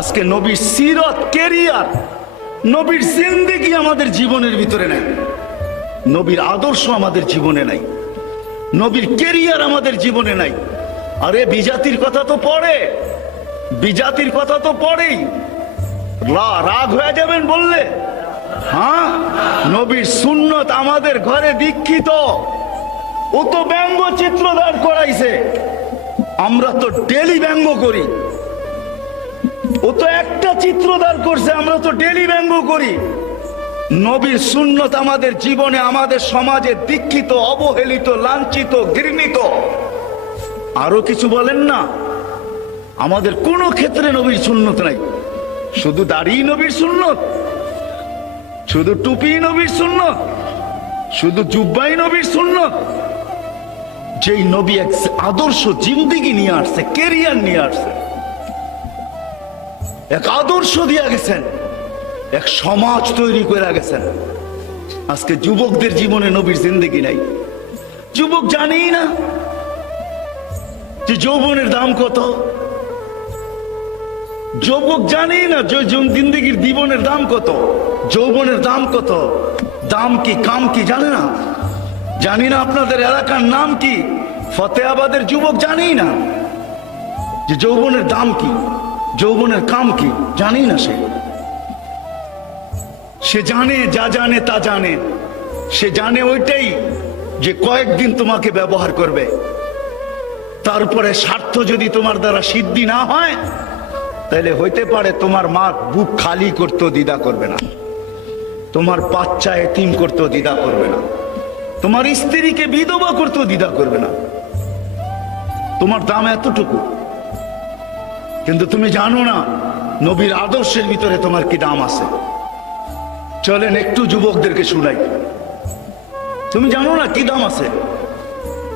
আজকে নবীর সিরত, কেরিয়ার, নবীর জিন্দেগি আমাদের জীবনের ভিতরে নাই, নবীর আদর্শ আমাদের জীবনে নাই, নবীর কেরিয়ার আমাদের জীবনে নাই। আরে বিজাতির কথা তো পড়ে, বিজাতির কথা তো পড়েই, রাগ হয়ে যাবেন বললে? হ্যাঁ, নবীর সুন্নত আমাদের ঘরে দীক্ষিত। ও তো ব্যঙ্গচিত্র দাঁড় করাইছে, আমরা তো ডেলি ব্যঙ্গ করি। ও তো একটা চিত্র দাঁড় করছে, আমরা তো ডেলি ব্যঙ্গ করি। নবীর সুন্নত আমাদের জীবনে, আমাদের সমাজে দীক্ষিত, অবহেলিত, লাঞ্ছিত, ঘৃণিত। আরো কিছু বলেন না, আমাদের কোনো ক্ষেত্রে নবীর সুন্নত নাই। শুধু দাড়ি নবীর সুন্নত, শুধু টুপি নবীর সুন্নত, শুধু জুব্বাই নবীর সুন্নত। যেই নবী এক আদর্শ জিন্দেগি নিয়ে আসছে, কেরিয়ার নিয়ে আসছে, এক আদর্শ দিয়ে গেছেন, এক সমাজ তৈরি করে গেছেন। আজকে যুবকদের জীবনে নবীর জিন্দেগি নাই। যুবক জানেই না যে যৌবনের দাম কত, যুবক জানেই না যে জিন্দেগির জীবনের দাম কত, যৌবনের দাম কত, দাম কি কাম কি জানে না। জানি না আপনাদের এলাকার নাম কি, ফতেহাবাদের যুবক জানেই না যে যৌবনের দাম কি, যৌবনের কাম কি, জানেই না। সে জানে, যা জানে তা জানে। সে জানে ওইটাই যে কয়েকদিন তোমাকে ব্যবহার করবে, তারপরে স্বার্থ যদি তোমার দ্বারা সিদ্ধি না হয়, তাহলে হইতে পারে তোমার মা বুক খালি করতেও দ্বিধা করবে না, তোমার বাচ্চা এতিম করতেও দ্বিধা করবে না, তোমার স্ত্রীকে বিধবা করতেও দ্বিধা করবে না। তোমার দাম এতটুকু, কিন্তু তুমি জানো না নবীর আদর্শের ভিতরে তোমার কি দাম আছে। চলেন একটু যুবকদেরকে শুনাই। তুমি জানো না কি দাম আছে,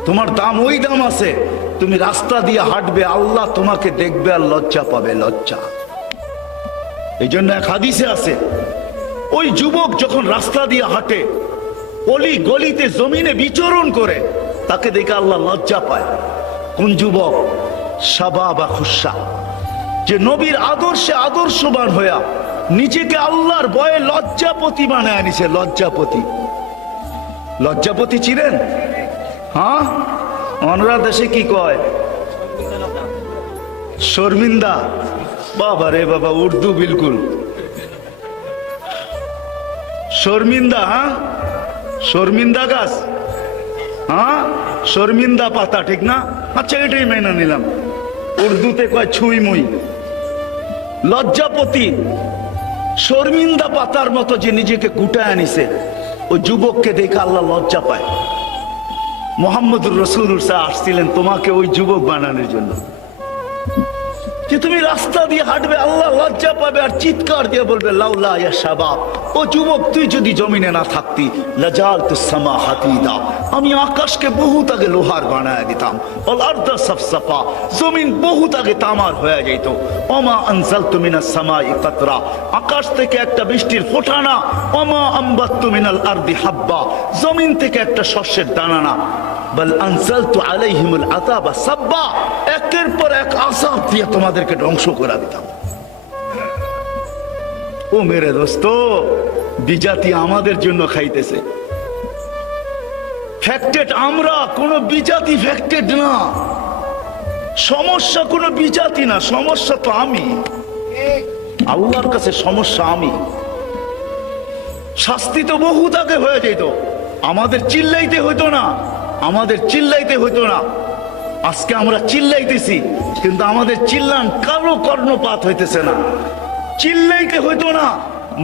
তোমার দাম ওই দাম আছে, তুমি রাস্তা দিয়ে হাঁটবে, আল্লাহ তোমাকে দেখবে আর লজ্জা পাবে, লজ্জা। এই জন্য এক হাদিসে আছে, ওই যুবক যখন রাস্তা দিয়ে হাঁটে, অলি গলিতে জমিনে বিচরণ করে, তাকে দেখে আল্লাহ লজ্জা পায়। কোন যুবক? শাবাবা খুশা, যে নবীর আদর্শে আদর্শবান হইয়া নিজেকে আল্লাহর ভয়ে লজ্জাপতি বানায় নিছে। লজ্জাপতি, লজ্জাপতি চিনেন? হ্যাঁ, অনরা দেশে কি কয়? শর্মিন্দা। বাবা রে বাবা, উর্দু বিলকুল শর্মিন্দা। হ্যাঁ, শর্মিন্দা গাছ, হ্যাঁ, শর্মিন্দা পাতা, ঠিক না? আচ্ছা, এটাই মেনে নিলাম। উর্দুতে কয় ছুই মুই। লজ্জাপতি, শর্মিন্দা পাতার মতো যে নিজেকে গুটায় আনিছে, ওই যুবককে দেখে আল্লাহ লজ্জা পায়। মুহাম্মদুর রাসূলুল্লাহ আসছিলেন তোমাকে ওই যুবক বানানোর জন্য, যে তুমি রাস্তা দিয়ে হাঁটবে, আল্লাহ লজ্জা পাবে আর চিৎকার দিয়ে বলবে লাউলা ইয়া শাবাব, ও যুবক তুই যদি জমিনে না থাকতি, লাজালতুস সামা হাতিদা, আমি আকাশকে বহুত আগে লোহার বানায় দিতাম, ওয়াল আরদা সাফসাফা, জমিন বহুত আগে তামার হয়ে যেত, ওমা আনজালতু মিনাস সামাই কাতরা, আকাশ থেকে একটা বৃষ্টির ফোঁটা না, ওমা আমবাততু মিনাল আরদি হাব্বা, জমিন থেকে একটা শস্যের দানা না, বল আনজালতু আলাইহিমুল আযাবা সাব্বা, একের পর এক আযাব দিয়ে তোমাদেরকে ধ্বংস করে দিতাম। ও মেরে দোস্ত, বিজাতি আমাদের জন্য খাইতেছে। ফ্যাক্টেড আমরা, কোন বিজাতি ফ্যাক্টেড না। সমস্যা কোন বিজাতি না, সমস্যা তো আমি। আল্লাহর কাছে সমস্যা আমি। শাস্তি তো বহুত আগে হয়ে যেত, আমাদের চিল্লাইতে হইতো না, আমাদের চিল্লাইতে হইতো না। আজকে আমরা চিল্লাইতেছি, কিন্তু আমাদের চিল্লান কারো কর্ণপাত হইতেছে না। চিল্লাইতে হইতো না,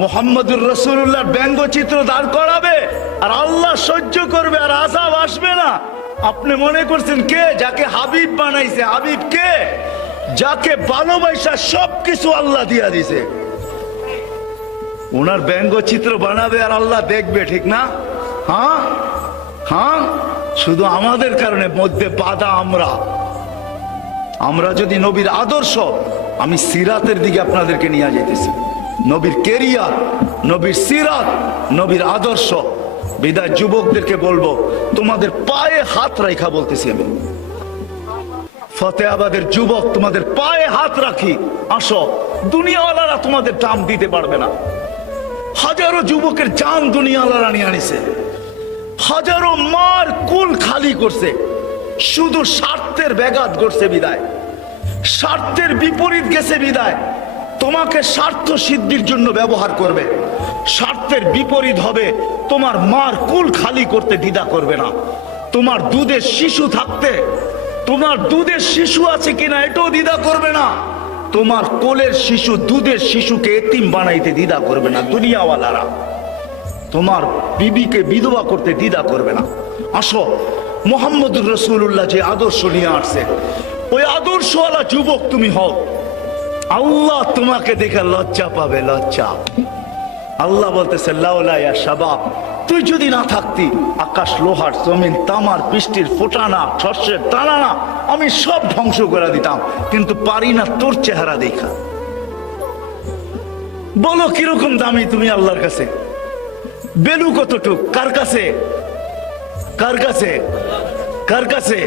মুহাম্মদুর রাসূলুল্লাহর ব্যঙ্গচিত্র দাঁড় করাবে আর আল্লাহ সহ্য করবে আর আযাব আসবে না। আপনি মনে করছেন কে? যাকে হাবিব বানাইছে। হাবিব কে? যাকে ভালোবাসা সবকিছু আল্লাহ দিয়া দিছে। ওনার ব্যঙ্গচিত্র বানাবে আর আল্লাহ দেখবে, ঠিক না? হ্যাঁ হ্যাঁ, শুধু আমাদের কারণে মধ্যে বাধা। আমরা যদি নবীর আদর্শ, আমি সিরাতের দিকে আপনাদেরকে নিয়ে যেতেছি, নবীর কেরিয়ার, নবীর সিরাত, নবীর আদর্শ। বিদায় যুবকদেরকে বলবো, তোমাদের পায়ে হাত রাখা বলতেছি আমি, ফতেহাবাদের যুবক, তোমাদের পায়ে হাত রাখি, আসো দুনিয়াওয়ালারা তোমাদের দাম দিতে পারবে না। হাজারো যুবকের জান দুনিয়াওয়ালারা নিয়ে আনিছে, হাজারো মার কুল খালি করছে, শুধু স্বার্থের ব্যাঘাত করছে বিদায়, স্বার্থের বিপরীত গেছে বিদায়। তোমাকে স্বার্থ সিদ্ধির জন্য ব্যবহার করবে, স্বার্থের বিপরীত হবে তোমার মার কুল খালি করতে দ্বিধা করবে না। তোমার দুধের শিশু থাকতে, তোমার দুধের শিশু আছে কিনা এটাও দ্বিধা করবে না। তোমার কোলের শিশু, দুধের শিশুকে এতিম বানাইতে দ্বিধা করবে না দুনিয়াওয়ালারা। তোমার বিবিকে বিধবা করতে দ্বিধা করবে না। আসো, মুহাম্মদুর রাসূলুল্লাহ যে আদর্শ নিয়ে আসছে, ওই আদর্শওয়ালা যুবক তুমি হও। আল্লাহ তোমাকে দেখে লজ্জা পাবে, লজ্জা। আল্লাহ বলতেছে লাউলা ইয়া শাবাব, তুই যদি না থাকতি, আকাশ লোহার, জমিন তামার, বৃষ্টির ফোঁটানা, শস্যের দানা আমি সব ধ্বংস করে দিতাম, কিন্তু পারি না তোর চেহারা দেখা। বলো কিরকম দামি তুমি আল্লাহর কাছে? বেলু কতটুক? কার কাছে? কার কাছে? কার কাছে?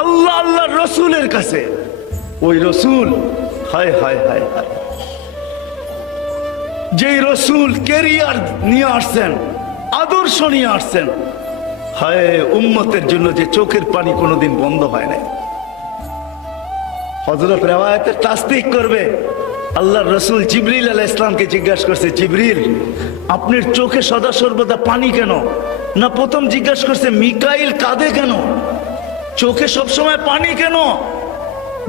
আল্লাহ আল্লাহর রসুলের কাছে। ওই রসুল, হায় হায় হায় হায়, যেই রসুল কেরিয়ার নিয়ে আসছেন, আদর্শ নিয়ে আসছেন, হায় উম্মতের জন্য যে চোখের পানি কোনোদিন বন্ধ হয় না। হযরত রিওয়ায়াতে তাসদীক করবে, আল্লাহর রসুল জিবরিল আলাইহিস সালামকে জিজ্ঞাসা করছে, জিবরিল আপনার চোখে সদা সর্বদা পানি কেন? না প্রথম জিজ্ঞাসা করছে মিকাইল কাঁদে কেন, চোখে সবসময় পানি কেন?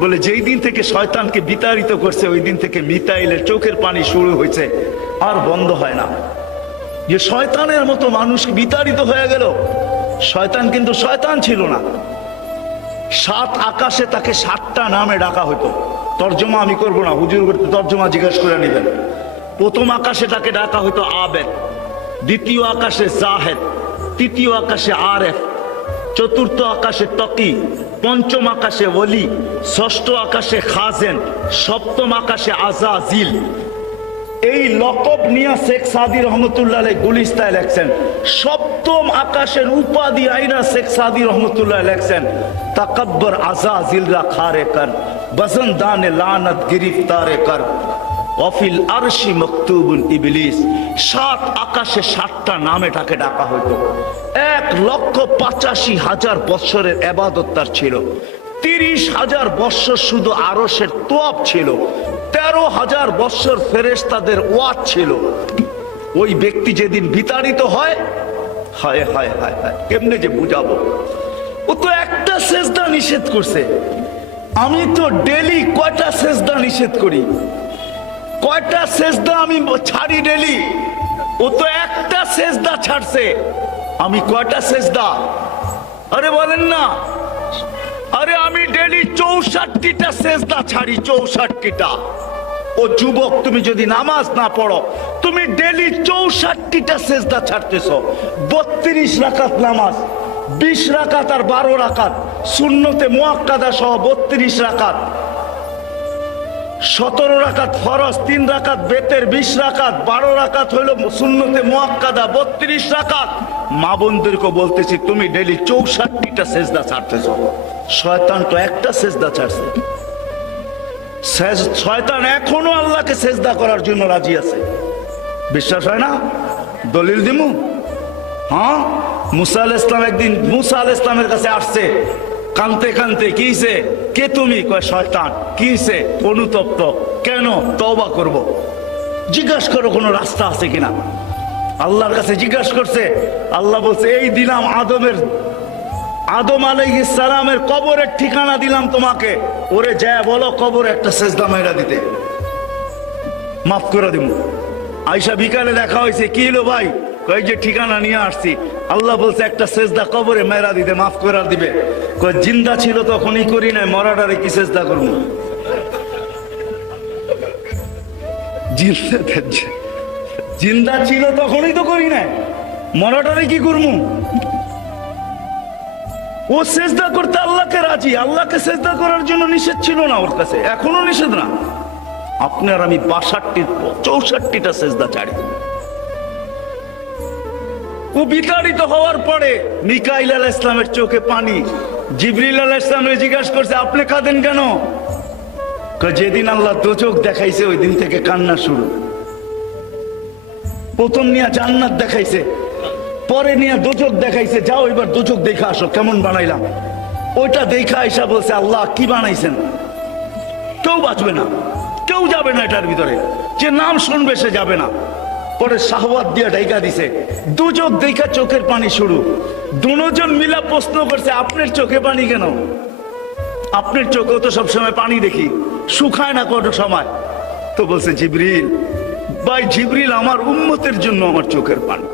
বলে যেই দিন থেকে শয়তানকে বিতাড়িত করছে ওই দিন থেকে মিকাইলের চোখের পানি শুরু হয়েছে, আর বন্ধ হয় না। যে শয়তানের মতো মানুষ বিতাড়িত হয়ে গেল। শয়তান কিন্তু শয়তান ছিল না। 7 আকাশে তাকে 7টা নামে ডাকা হতো। তর্জমা আমি করব না, হুজুর করতে তর্জমা জিজ্ঞেস করে নেবেন। প্রথম আকাশে তাকে ডাকা হতো আবেদ, দ্বিতীয় আকাশে জাহেদ, তৃতীয় আকাশে আরেফ, চতুর্থ আকাশে তকি, পঞ্চম আকাশে ওলি, ষষ্ঠ আকাশে খাজেন, সপ্তম আকাশে আজাজিল। এই লকব নিয়ে শেখ সাদি রহমতুল্লাহ আলাইহি গুলিস্তায় লেখছেন। সপ্তম আকাশের উপাধি আইনা শেখ সাদি রহমতুল্লাহ লেখছেন, তাকাব্বর আজাজিলরা খারে কর, বজনদানে লানত গিরিফতারে কর, অফিল আরশি মকতুবুন ইবলিস। 7 আকাশে 7টা নামে তাকে ডাকা হইতো। 1,85,000 বৎসরের ইবাদত তার ছিল। 30,000 বৎসর শুধু আরশের তোয়াব ছিল। 13,000 বৎসর ফেরেশতাদের ওয়াজ ছিল। ওই ব্যক্তি যেদিন বিতাড়িত হয়, হায় হায় হায় হায়, কেমনে যে বুঝাবো। ও তো একটা সেজদা নিষেধ করছে, আমি তো ডেলি কয়টা সেজদা নিষেধ করি, কয়টা সেজদা আমি ছাড়ি ডেলি। ও তো একটা সেজদা ছাড়ছে, আমি কয়টা সেজদা? আরে বলেন না। আরে আমি ডেলি 64টা সেজদা ছাড়ি, 64টা। ও যুবক, তুমি যদি নামাজ না পড়ো, তুমি ডেলি 64টা সেজদা ছাড়তেছো। 32 রাকাত নামাজ, 20 রাকাত আর 12 রাকাত সুন্নতে মুআক্কাদা সহ 32 রাকাত, 17 রাকাত ফরজ, 3 রাকাত বেতের, 20 রাকাত, 12 রাকাত হইল সুন্নতে মুআক্কাদা, 32 রাকাত। মা বোনদেরকে বলতেছি, তুমি ডেলি 64টা সেজদা ছাড়তেছো। শয়তান তো একটা সেজদা ছাড়ছে। শয়তান এখনো আল্লাহকে সেজদা করার জন্য রাজি আছে। বিশ্বাস হয় না? দলিল দিমু। হ্যাঁ, মুসা আলাইহিস সালাম একদিন মুসা আলাইহিস সালামের কাছে আসছে কানতে কানতে। কিছে? কে তুমি? কয় শয়তান। কিছে? অনুতপ্ত। কেন? তওবা করব। জিজ্ঞাসা করো কোনো রাস্তা আছে কিনা। আল্লাহর কাছে জিজ্ঞাসা করছে। আল্লাহ বলছে, এই দিলাম আদম আলাইহিস সালামের কবরের ঠিকানা দিলাম তোমাকে, ওরে যায় বলো কবরে একটা সেজদা মাইরা দিতে, মাফ করে দিব। আয়সা বিকালে দেখা হয়েছে, কি হলো ভাই? কই যে ঠিকানা নিয়ে আসছি। আল্লাহ বলছে একটা সেজদা কবরে মেরা দিতে, মাফ করে দিবে। কই জিন্দা ছিল তখনই করি নাই, মরাটারে কি সেজদা করব? জিন্দা ছিল তখনই তো করি নাই, মরাটারে কি করবো? ও সেজদা করতে আল্লাহকে রাজি। আল্লাহকে সেজদা করার জন্য নিষেধ ছিল না ওর কাছে, এখনো নিষেধ না। আপনার আমি 64টা সেজদা ছাড়ি। ও বিতাড়িত হওয়ার পরে মিকাইল আলাইহিস সালামের চোখে পানি। জিবরিল আলাইহিস সালাম জিজ্ঞাসা করছে, আপনি কাঁদেন কেন? যেদিন আল্লাহ দোজখ দেখাইছে ওই দিন থেকে কান্না শুরু। প্রথম নিয়ে জান্নাত দেখাইছে, পরে নিয়ে দোজখ দেখাইছে, যাও এবার দোজখ দেখা আসো কেমন বানাইলাম। ওইটা দেখা আইসা বলছে আল্লাহ কি বানাইছেন, কেউ বাঁচবে না, কেউ যাবে না এটার ভিতরে, যে নাম শুনবে সে যাবে না। পরে শাহওয়াত দিয়ে ঢাইকা দিছে, দোজখ দেখা চোখের পানি শুরু। দুজন মিলা প্রশ্ন করছে আপনার চোখে পানি কেন? আপনার চোখেও তো সবসময় পানি দেখি, শুকায় না কত সময়। তো বলছে জিবরিল, ভাই জিবরিল আমার উম্মতের জন্য আমার চোখের পানি।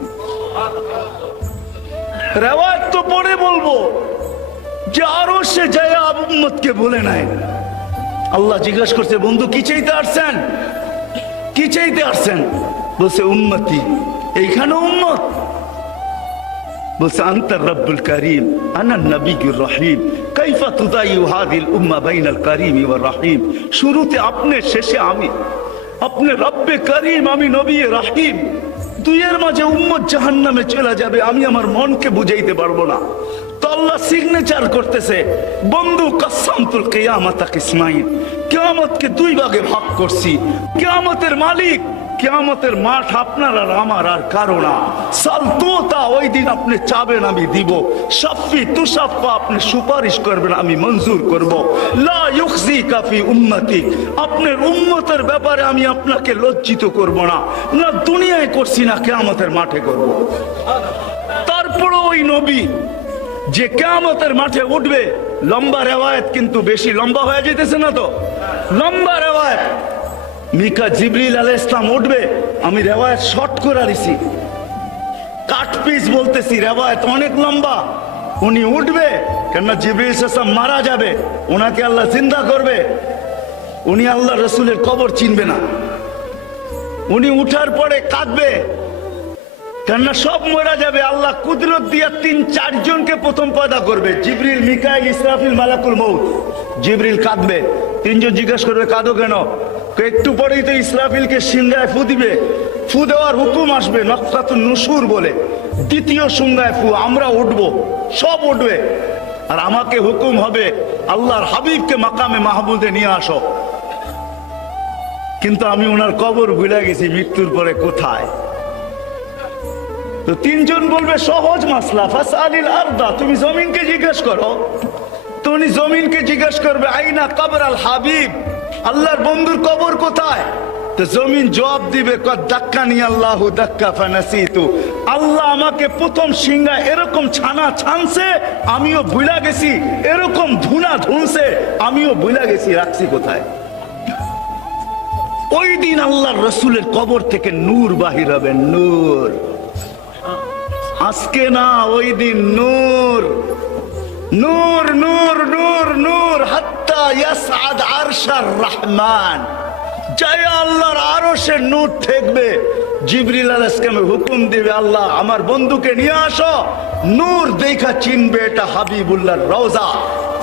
রেওয়ায়ত তো পরে বলবো যে আরো সে যায় উম্মতকে বলে নাই। আল্লাহ জিজ্ঞাসা করছে বন্ধু কি চাইতে আসছেন, কি চাইতে আসছেন? বলছে উম্মতি। এইখানে উম্মত বলছে আনতার রব্বুল করিম আনা নবিয়ুর রহিম কাইফা তুদাইয়ু হাযিল উম্মাহ বাইনাল করিম ওয়ার রহিম। শুরুতে আপনি, শেষে আমি। আপনি রব্বে করিম, আমি নবী রহিম। দুইয়ের মাঝে উম্মত জাহান্নামে চলে যাবে, আমি আমার মনকে বুঝাইতে পারবো না। তো আল্লাহ সিগনেচার করতেছে বন্ধু কাসামতুল কিয়ামাতা কিসমাইন, কিয়ামতকে দুই ভাগে ভাগ করছি। কিয়ামতের মালিক, কিয়ামতের মাঠ আপনার আর আমার আর কারো না। সালতুতা, ওই দিন আপনি চাবেন আমি দিব। শাফি তুশাফা, আপনি সুপারিশ করবেন আমি মঞ্জুর করব। লা ইউখজিকা ফি উম্মতি, আপনার উম্মতের ব্যাপারে আমি আপনাকে লজ্জিত করব না, না দুনিয়ায় করছি না কিয়ামতের মাঠে করব। তারপর ওই নবী যে কিয়ামতের মাঠে উঠবে, লম্বা রেওয়ায়েত কিন্তু বেশি লম্বা হয়ে যেতেছে না তো, লম্বা রেওয়ায়েত। মিকা জিবরিল আলাইহিস সালাম উঠবে, আমি রেওয়ায়েত শর্ট করে দিছি, কাট পিস বলতেছি, রেওয়ায়েত অনেক লম্বা। উনি উঠবে, কেননা জিবরিল সালাম মারা যাবে, ওনাকে আল্লাহ জিন্দা করবে। উনি আল্লাহ রসুলের কবর চিনবে না। উনি উঠার পরে কাঁদবে, কেননা সব মরা যাবে। আল্লাহ কুদরত দিয়া ৩-৪ জনকে প্রথম পয়দা করবে, জিবরিল, মিকাইল, ইসরাফিল, মালাকুল মউত। জিবরিল কাঁদবে, ৩ জন জিজ্ঞাসা করবে কাঁদো কেন? একটু পরেই তো ইসরাফিলকে সিংহায় ফু দিবে, ফু দেওয়ার হুকুম আসবে, নফখাতুন নুশুর বলে, দ্বিতীয় সিংহায় ফু, আমরা উঠবো, সব উঠবে। আর আমাকে হুকুম হবে আল্লাহর হাবিবকে মাকামে মাহমুদে নিয়ে আসো। কিন্তু আমি ওনার কবর ভুলে গেছি, মৃত্যুর পরে কোথায়। তো ৩ জন বলবে সহজ মাসলা, ফাসআলিল আরদা, তুমি জমিনকে জিজ্ঞেস করো। তো উনি জমিনকে জিজ্ঞেস করবে আইনা কবর আল হাবিব, আল্লাহর বন্ধুর কবর কোথায়? তো জমিন জবাব দিবে দাক্কানি আল্লাহু দাক্কা ফানাসিতু, আল্লাহ আমাকে প্রথম সিংহা এরকম ছানা ছানছে, আমিও ভুলা গেছি, এরকম ধুনা ধুনছে, আমিও ভুলা গেছি, রাখছি কোথায়। ওই দিন আল্লাহর রসুলের কবর থেকে নূর বাহির হবে, নূর। আজকে না, ওই দিন নূর, নূর নূর নূর নূর, হাত্তা ইয়াসআদ আরশার রহমান, জয় আল্লাহর আরশের নূর ঠেকবে। জিবরিল আলাইহিস সালাম হুকুম দিবে আল্লাহ আমার বন্ধুকে নিয়ে আসো। নূর দেখা চিনবে এটা হাবিবুল্লাহর রওজা,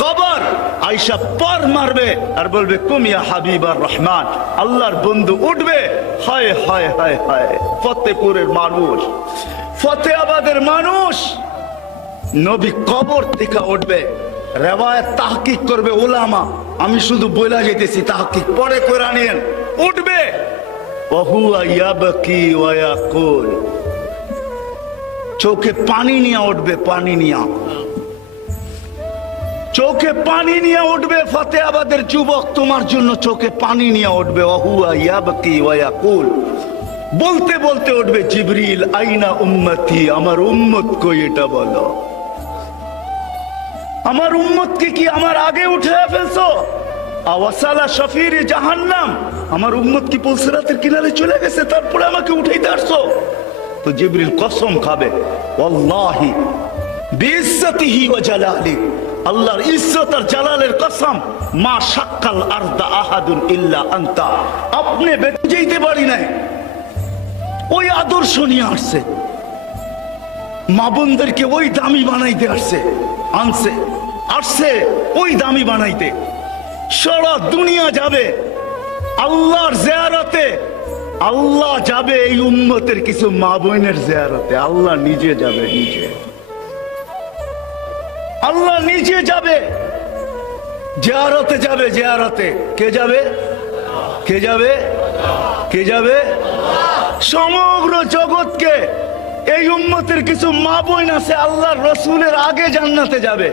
কবর। আয়েশা পর মারবে আর বলবে কুম ইয়া হাবিবার রহমান, আল্লাহর বন্ধু উঠবে। হায় হায় হায় হায়, ফতেপুরের মানুষ, ফতেহাবাদের মানুষ, নবী কবর থেকে উঠবে। রেওয়ায়েত তাহকিক করবে উলামা, আমি শুধু বইলা যেতেছি, তাহকিক পরে করে নিয়েন। উঠবে, ওহুয়া ইয়াবকি ওয়া ইয়াকুল, চোখে পানি নিয়ে উঠবে, পানি নিয়ে, চোখে পানি নিয়ে উঠবে। ফতেহাবাদের যুবক, তোমার জন্য চোখে পানি নিয়ে উঠবে। ওহুয়া ইয়াবকি ওয়া ইয়াকুল, বলতে বলতে উঠবে জিবরিল আইনা উম্মতি, আমার উম্মত কই এটা বলো। আমার উম্মতকে কি আমার আগে উঠে ফেলছো? আওয়াসালা শফির জাহান্নাম, আমার উম্মত কি পুলসিরাতের কিনারে চলে গেছে, তারপরে আমাকে উঠাইতে আসছো? তো জিবরিল কসম খাবে ওয়াল্লাহি বিইজ্জতিহি ওয়া জালালি, আল্লাহর ইজ্জত আর জালালের কসম, মা শাক্কাল আরদা আহাদুন ইল্লা আনতা, আপনি বেঁচে যেতে পারি নাই। ওই আদর্শ নিয়ে আসছে, মা বোনদেরকে ওই দামি বানাইতে আসছে, আনছে, আসছে ওই দামি বানাইতে। সারা দুনিয়া যাবে আল্লাহর জিয়ারতে, আল্লাহ যাবে এই উম্মতের কিছু মা বোনের জিয়ারতে, আল্লাহ নিজে যাবে, নিজে আল্লাহ নিজে যাবে। জিয়ারতে যাবে, জিয়ারতে। কে যাবে? কে যাবে? কে যাবে? সমগ্র জগৎকে, এই উম্মতের কিছু মা বোন আছে আল্লাহর রসুলের আগে জান্নাতে যাবে।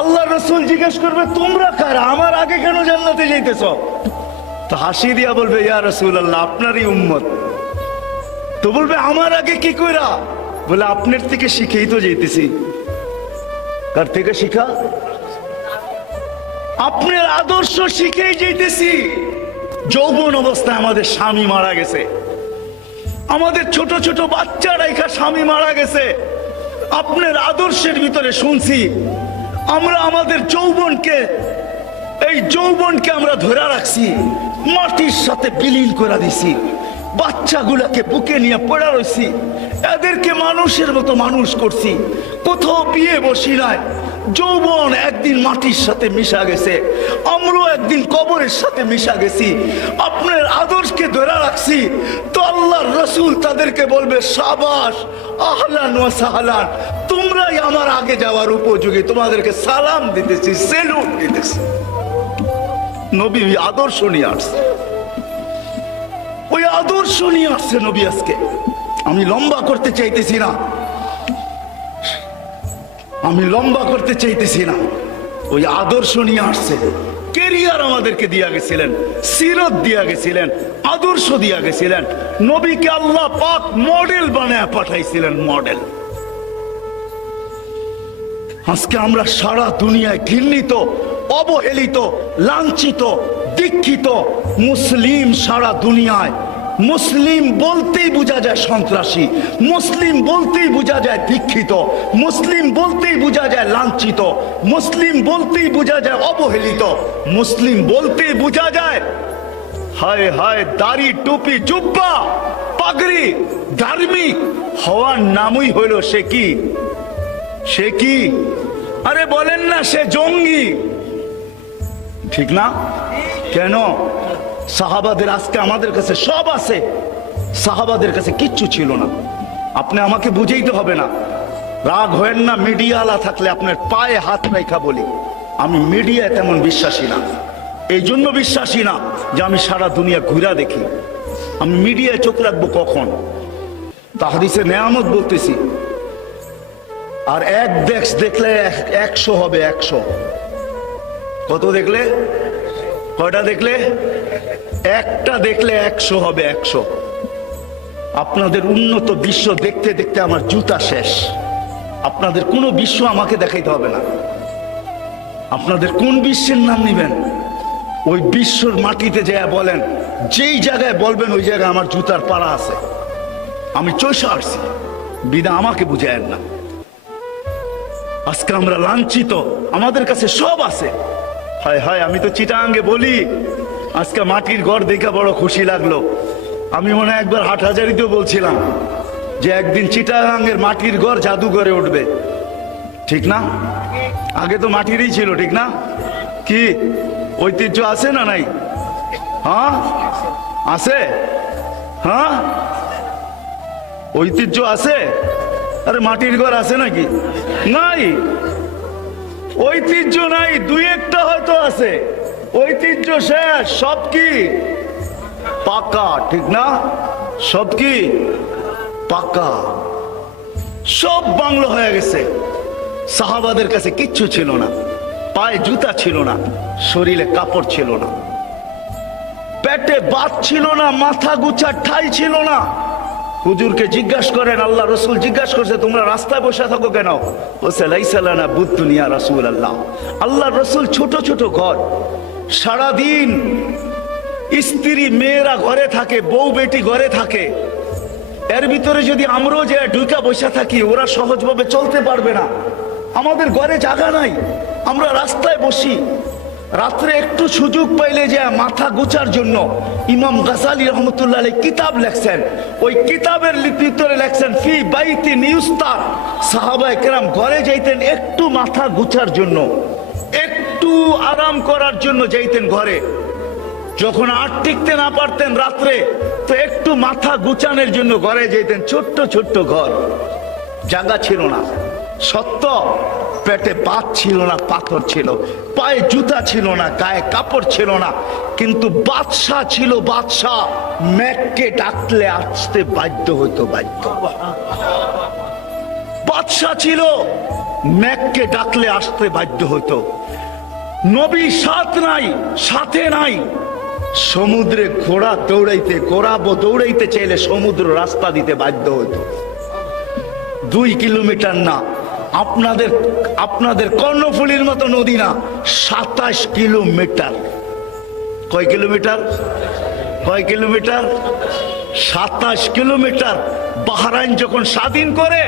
আল্লাহর রসুল জিজ্ঞেস করবে তোমরা কারা, আমার আগে কেন জান্নাতে যাইতেছ? তো হাসি দিয়া বলবে ইয়া রাসূলুল্লাহ আপনারই উম্মত। তো বলবে আমার আগে কি কইরা? বলে আপনার থেকে শিখেই তো যাইতেছি। কার থেকে শিখা? আপনার আদর্শ শিখেই যাইতেছি। যৌবন অবস্থায় আমাদের স্বামী মারা গেছে, আমাদের ছোট ছোট বাচ্চা রাইখা স্বামী মারা গেছে। আপনার আদর্শের ভিতরে শুনছি আমরা আমাদের যৌবনকে, এই যৌবনকে আমরা ধরে রাখছি, মাটির সাথে বিলীন করে দিছি। বাচ্চাগুলাকে বুকে নিয়ে পড়া রয়েছি, এদেরকে মানুষের মতো মানুষ করছি, কোথাও বিয়ে বসি নাই। যৌবন একদিন মাটির সাথে মিশা গেছে, আমরাও একদিন কবরের সাথে মিশা গেছি। আপনার আদর্শকে ধরে রাখছি, তো আল্লাহর রসুল তাদেরকে বলবে সাবাস, আহলান ওয়া সাহলান, তোমরাই আমার আগে যাওয়ার উপযোগী, তোমাদেরকে সালাম দিতেছি, সেলুট দিতেছি। নবী আদর্শ নিয়ে আসছে, ওই আদর্শ নিয়ে আসছে নবী আজকে। আমি লম্বা করতে চাইতেছি না, আমি লম্বা করতে চাইতেছি না, ওই আদর্শ নিয়ে আসছে। কেরিয়ার আমাদেরকে দিয়া গেছিলেন, সিরত দিয়া গেছিলেন, আদর্শ দিয়া গেছিলেন। নবীকে আল্লাহ পাক মডেল বানায় পাঠাইছিলেন, মডেল। আজকে আমরা সারা দুনিয়ায় ঘৃণিত, অবহেলিত, লাঞ্ছিত, দীক্ষিত মুসলিম। সারা দুনিয়ায় মুসলিম বলতেই বোঝা যায় সন্ত্রাসী, মুসলিম বলতেই বোঝা যায় দীক্ষিত, মুসলিম বলতেই বোঝা যায় লাঞ্ছিত, মুসলিম বলতেই বোঝা যায় অবহেলিত, মুসলিম বলতেই বোঝা যায় হায় হায় দাড়ি টুপি জুব্বা পাগড়ি ধার্মিক হওয়ার নামই হইল সে কি? সে কি? আরে বলেন না সে জঙ্গি, ঠিক না? কেন? সাহাবাদের আজকে আমাদের কাছে সব আছে, সাহাবাদের কাছে কিচ্ছু ছিল না। আপনি আমাকে বুঝাইতে হবে না, রাগ হয়েন না। মিডিয়া আলা থাকলে আপনার পায়ে হাত রেখা বলি, আমি মিডিয়ায় তেমন বিশ্বাসী না। এই জন্য বিশ্বাসী না যে আমি সারা দুনিয়া ঘুরা দেখি। আমি মিডিয়ায় চোখ রাখবো কখন? তাহদিসে নেয়ামত বলতেছি। আর এক দেখলে 100 হবে, 100। কত দেখলে? কয়টা দেখলে? একটা দেখলে 100 হবে, 100। আপনাদের উন্নত বিশ্ব দেখতে দেখতে আমার জুতা শেষ। আপনাদের কোনো বিশ্ব আমাকে দেখাইতে হবে না। আপনাদের কোন বিশ্বের নাম নিবেন, ওই বিশ্বর মাটিতে যায় বলেন, যেই জায়গায় বলবেন ওই জায়গায় আমার জুতার পাড়া আছে। আমি চৈশা আসছি, বিনা আমাকে বুঝায়েন না। আজকে আমরা লাঞ্ছিত, আমাদের কাছে সব আছে। হায় হায়, আমি তো চিটাঙ্গে বলি, আজকে মাটির ঘর দেখে বড় খুশি লাগলো। আমি মনে হয় একবার হাটহাজারিতেও বলছিলাম যে একদিন চিটাঙ্গের মাটির ঘর জাদুঘরে উঠবে, ঠিক না? আগে তো মাটিরই ছিল, ঠিক না? কি ঐতিহ্য আছে না নাই? হ্যাঁ আছে, হ্যাঁ ঐতিহ্য আছে। আরে মাটির ঘর আছে নাকি? নাই, ঐতিহ্য নাই। দুই একটা হয়তো আছে, ঐতিহ্য শেষ। সব কি পাকা, ঠিক না? সব কি পাকা, সব বাংলো হয়ে গেছে। সাহাবাদের কাছে কিচ্ছু ছিল না, পায়ে জুতা ছিল না, শরীরে কাপড় ছিল না, পেটে ভাত ছিল না, মাথা গুছার ঠাই ছিল না। হুজুরকে জিজ্ঞাসা করেন, আল্লাহ রসুল জিজ্ঞাসা করছে তোমরা রাস্তায় বসে থাকো কেন? বলছে লাইসা লানা বুদ্দুন ইয়া রাসূলুল্লাহ। আল্লাহ রসুল ছোট ছোট ঘর, সারাদিন স্ত্রী মেয়েরা ঘরে থাকে, বউ বেটি ঘরে থাকে। এর ভিতরে যদি আমরাও যে ঢুকা বসে থাকি, ওরা সহজভাবে চলতে পারবে না। আমাদের ঘরে জায়গা নাই, আমরা রাস্তায় বসি। রাত্রে একটু সুযোগ পাইলে যে মাথা গোছার জন্য ইমাম গাজালি রহমতুল্লাহ আলাইহি কিতাব লেখছেন। ওই কিতাবের ভিতরে লেখছেন ফি বাইতি নিউস্তার, সাহাবায়ে কেরাম ঘরে যাইতেন একটু মাথা গোছার জন্য, একটু আরাম করার জন্য যাইতেন ঘরে। যখন আর টিকতে না পারতেন রাত্রে, তো একটু মাথা গুছানোর জন্য ঘরে যেতেন। ছোট্ট ছোট্ট ঘর, জায়গা ছিল না। সত্য পেটে ভাত ছিল না, পাথর ছিল, পায়ে জুতা ছিল না, গায়ে কাপড় ছিল না, কিন্তু বাদশাহ ছিল। বাদশাহ মেঘকে ডাকলে আসতে বাধ্য হইতো, বাধ্য। বাদশাহ ছিল, মেঘকে ডাকলে আসতে বাধ্য হইতো। নবী সাথে নাই। সমুদ্রে ঘোড়া দৌড়াইতে চাইলে সমুদ্র রাস্তা দিতে বাধ্য হইতো। 2 কিলোমিটার না, আপনাদের কর্ণফুলীর মতো নদী না, 27 কিলোমিটার। কয় কিলোমিটার? 27 কিলোমিটার। বাহরাইন যখন স্বাধীন করে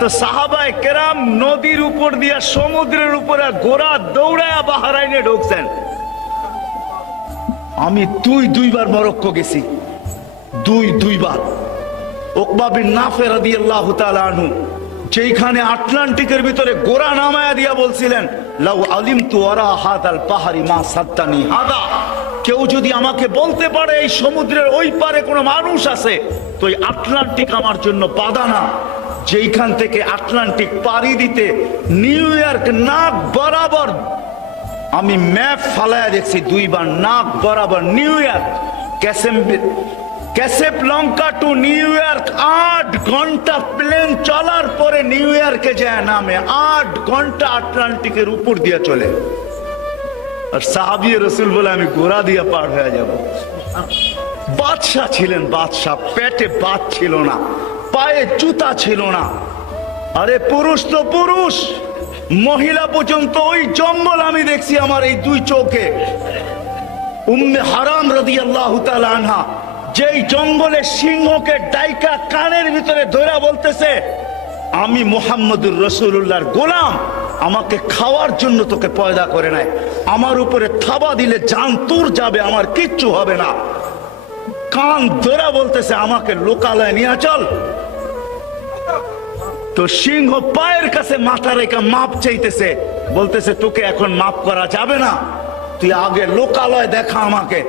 তো সাহাবায়ে কেরাম নদীর উপর দিয়া সমুদ্রের উপরে ঘোড়া দৌড়ায়া বাহরাইনে ঢুকছেন। আমি দুইবার মরক্কো গেছি, দুইবার। উকবা বিন নাফে রাদিয়াল্লাহু তাআলা আনহু যেখানে আটলান্টিকের ভিতরে গোড়া নামায়া দিয়া বলছিলেন, লাউ আলিমতু ওয়ারা হাদাল পাহাড়ি মা সাদ্দানি হাদা, কেউ যদি আমাকে বলতে পারে এই সমুদ্রের ওই পারে কোনো মানুষ আছে, তো এই আটলান্টিক আমার জন্য বাধা না। যেখান থেকে আটলান্টিক পাড়ি দিতে নিউ ইয়র্ক নাক বরাবর, আমি ম্যাপ ফালায়া দেখছি 2 বার, নাক বরাবর নিউ ইয়র্ক, ক্যাসেবলঙ্কা টু নিউ ইয়র্ক 8 ঘন্টা প্লেন চলার পরে নিউ ইয়র্কে যায় নামে। 8 ঘন্টা আটলান্টিকের উপর দিয়ে চলে। আর সাহাবী রাসূল বলে আমি ঘোড়া দিয়ে পার হয়ে যাব। বাদশাহ ছিলেন, বাদশাহ। পেটে ভাত ছিল না, পায়ে জুতা ছিল না। আরে পুরুষ তো পুরুষ, মহিলা পর্যন্ত ওই জঙ্গল আমি দেখছি আমার এই 2 চোখে। উম্মে হারাম রাদিয়াল্লাহু তাআলা আনহা যেই জঙ্গলে সিংহকে ডাইকা কানের ভিতরে ধরে বলতেছে, আমি মুহাম্মদুর রাসূলুল্লাহর গোলাম, আমাকে খাওয়ার জন্য তোকে পয়দা করে নাই, আমার উপরে থাবা দিলে জান তোর যাবে, আমার কিচ্ছু হবে না। কান ধরে বলতেছে আমাকে লোকালয়ে নিয়ে চল। তো সিংহ পায়ের কাছে মাথা রেখে মাপ চাইতেছে, বলতেছে তোকে এখন মাপ করা যাবে না, তুই আগে লোকালয় দেখা আমাকে।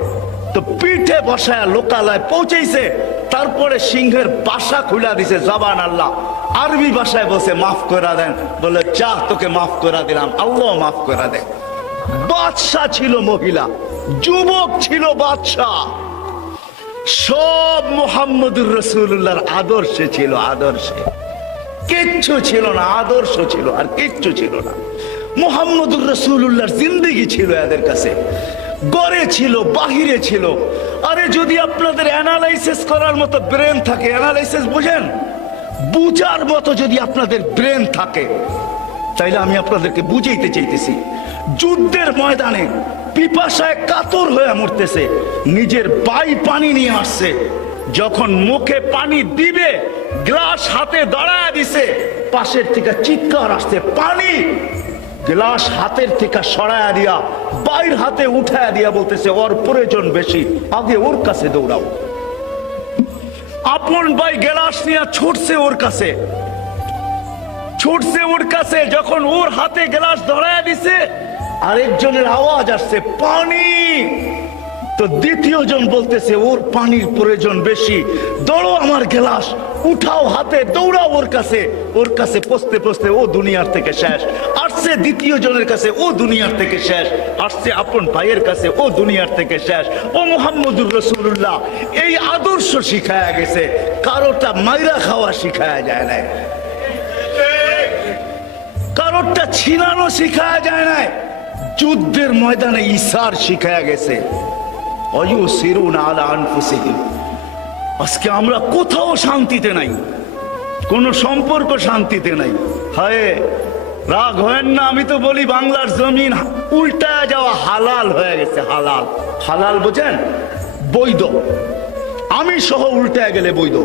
তো পিঠে বসায় লোকালয় পৌঁছেছে। তারপরে সিংহের বাসা খুলে দিছে, জবান আল্লাহ, আরবি ভাষায় বসে মাফ করে দেন। বলে যা, তোকে মাফ করে দিলাম, আল্লাহ মাফ করে দেন। বাদশাহ ছিল মহিলা, যুবক ছিল বাদশাহ, সব মুহাম্মদুর রাসূলুল্লাহর আদর্শে ছিল, আদর্শে। কিচ্ছু ছিল না, আদর্শ ছিল, আর কিচ্ছু ছিল না। মুহাম্মদুর রাসূলুল্লাহর জিন্দেগি ছিল এদের কাছে, গড়ে ছিল, বাহিরে ছিল। আরে যদি আপনাদের অ্যানালাইসিস করার মতো ব্রেন থাকে, অ্যানালাইসিস বুঝেন, বুঝার মতো যদি আপনাদের ব্রেন থাকে, তাইলে আমি আপনাদেরকে বুঝাইতে চাইতেছি। যুদ্ধের ময়দানে পিপাসায় কাতর হয়ে মরতেছে, নিজের বাই পানি নিয়ে আসছে, যখন মুখে পানি দিবে গ্লাস হাতে দাঁড়ায় দিছে, পাশের থেকে চিৎকার আসছে, পানি। গ্লাস হাতের থেকে সরায়া দিয়া বাইর হাতে উঠায়া দিয়া বলতেছে, ওর প্রয়োজন বেশি, আগে ওর কাছে দৌড়াও। আপন ভাই গ্লাস নিয়ে ছুটছে ওর কাছে, যখন ওর হাতে গ্লাস ধরায়া দিছে, আরেকজনের আওয়াজ আসছে, পানি। তো দ্বিতীয় জন বলতেছে, ওর পানির প্রয়োজন বেশি, দৌড়ো আমার গ্লাস উঠাও হাতে, দৌড়াও ওর কাছে পৌঁছতে পৌঁছতে ও দুনিয়ার থেকে শেষ। আসছে দ্বিতীয় জনের কাছে, ও দুনিয়ার থেকে শেষ। আসছে আপন ভাইয়ের কাছে, ও দুনিয়ার থেকে শেষ। ও মুহাম্মদুর রাসূলুল্লাহ এই আদর্শ শিখায়া গেছে, কারোটা মাইরা খাওয়া শিখায়া যায় না, কারোরটা ছিনানো শিখায়া যায় না, যুদ্ধের ময়দানে ইসার শিখায়া গেছে। আজকে আমরা কোথাও শান্তিতে নাই, কোন সম্পর্ক শান্তিতে নাই। হায় রাগ হয় না, আমি তো বলি বাংলার জমিন উল্টায় যাওয়া হালাল হয়ে গেছে। হালাল, হালাল বোঝেন, বৈধ। আমি সহ উল্টায় গেলে বৈধ,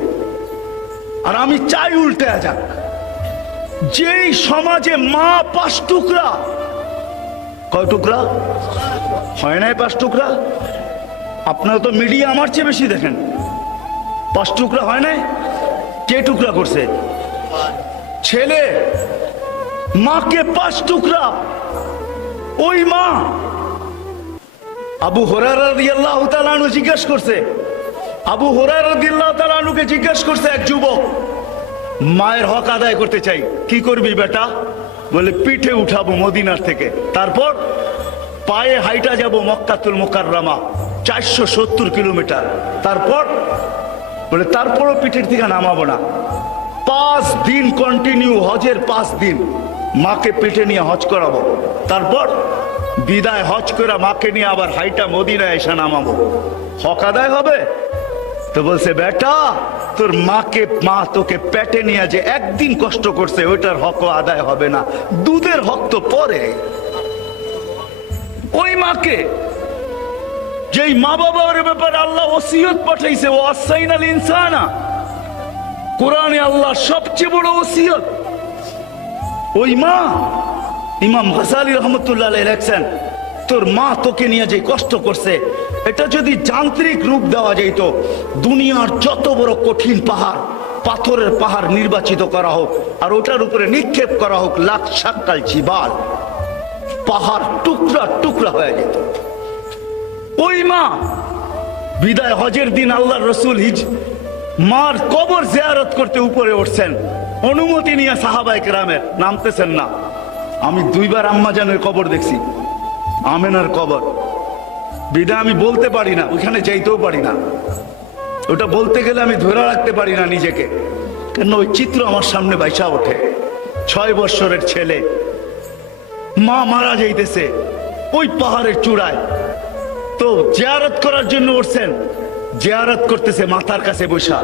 আর আমি চাই উল্টায় যাক। যেই সমাজে মা 5 টুকরা, কয় টুকরা হয় নাই? 5 টুকরা। আপনারা তো মিডিয়া আমার চেয়ে বেশি দেখেন। 5 টুকরা হয় নাই? কে টুকরা করছে? ছেলে মাকে 5 টুকরা। ওই মা আবু হুরায়রা রাদিয়াল্লাহু তাআলা আনহু জিজ্ঞেস করছে, আবু হুরায়রা রাদিয়াল্লাহু তাআলা আনহুকে জিজ্ঞেস করছে এক যুবক, মায়ের হক আদায় করতে চাই, কি করবি বেটা? বলে পিঠে উঠাবো মদিনার থেকে, তারপর পায়ে হাইটা যাব মক্কাতুল মুকাররমা 470 কিলোমিটার, তারপর বলে তারপরও পিঠের থেকে নামাবো না। 5 দিন কন্টিনিউ হজের 5 দিন মাকে পিঠে নিয়ে হজ করাবো, তারপর বিদায় হজ করে মাকে নিয়ে আবার হাইটা মদিনায় এসে নামাবো। হক আদায় হবে? তো বলছে বেটা তোর মা তোকে পেটে নিয়ে যে একদিন কষ্ট করছে ওইটার হক আদায় হবে না, দুধের হক তো পরে। ওই মাকে, যেই মা বাবার ব্যাপারে আল্লাহ ওসিয়ত পাঠাইছে, ও আসাইনাল ইনসানা, কোরআনে আল্লাহ সবচেয়ে বড় ওসিয়ত। ওই মা, ইমাম গাজালি রহমতুল্লাহ আলাইহি লেখছেন, তোর মা তোকে নিয়ে যে কষ্ট করছে এটা যদি যান্ত্রিক রূপ দেওয়া যেত, দুনিয়ার যত বড় কঠিন পাহাড়, পাথরের পাহাড় নির্বাচিত করা হোক আর ওটার উপরে নিক্ষেপ করা হোক লাখ শাক্কাল জিবাল, পাহাড় টুকরা টুকরা হয়ে যেত। ওই মা বিদায় হজের দিন আল্লাহর রাসূল মার কবর জিয়ারত করতে উপরে উঠছেন, অনুমতি নিয়ে সাহাবায়ে কেরামের, নামতেছেন না। আমি 2 বার আম্মা জানের কবর দেখছি, আমেনার কবর, বিদায় আমি বলতে পারি না, ওইখানে যাইতেও পারি না। ওটা বলতে গেলে আমি ধরে রাখতে পারি না নিজেকে, কেন ওই চিত্র আমার সামনে বাইসা ওঠে। 6 বছরের ছেলে, মা মারা যাইতেছে ওই পাহাড়ের চূড়ায়, তো জিয়ারত করার জন্য উঠছেন, জিয়ারত করতেছে মাথার কাছে বসা।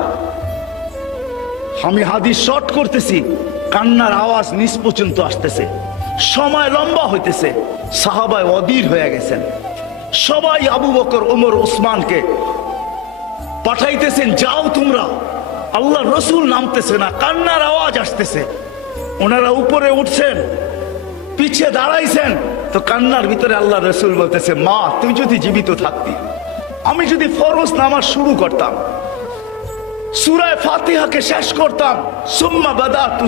আমি হাদিস শর্ট করতেছি, কান্নার আওয়াজ নিচ পর্যন্ত আসতেছে, সময় লম্বা হইতেছে, সাহাবায় অধীর হয়ে গেছেন। সবাই আবু বকর, ওমর, ওসমানকে পাঠাইতেছেন, যাও তোমরা। আল্লাহ রসুল নামতেছে না, কান্নার আওয়াজ আসতেছে। ওনারা উপরে উঠছেন, পিছিয়ে দাঁড়াইছেন, তো কান্নার ভিতরে আল্লাহ রসুল বলতেছে, মা তুই যদি জীবিত থাকতি, আমি যদি ফরজ নামাজ শুরু করতাম, সূরা ফাতিহাকে শেষ করতাম, সুম্মা বাদাতু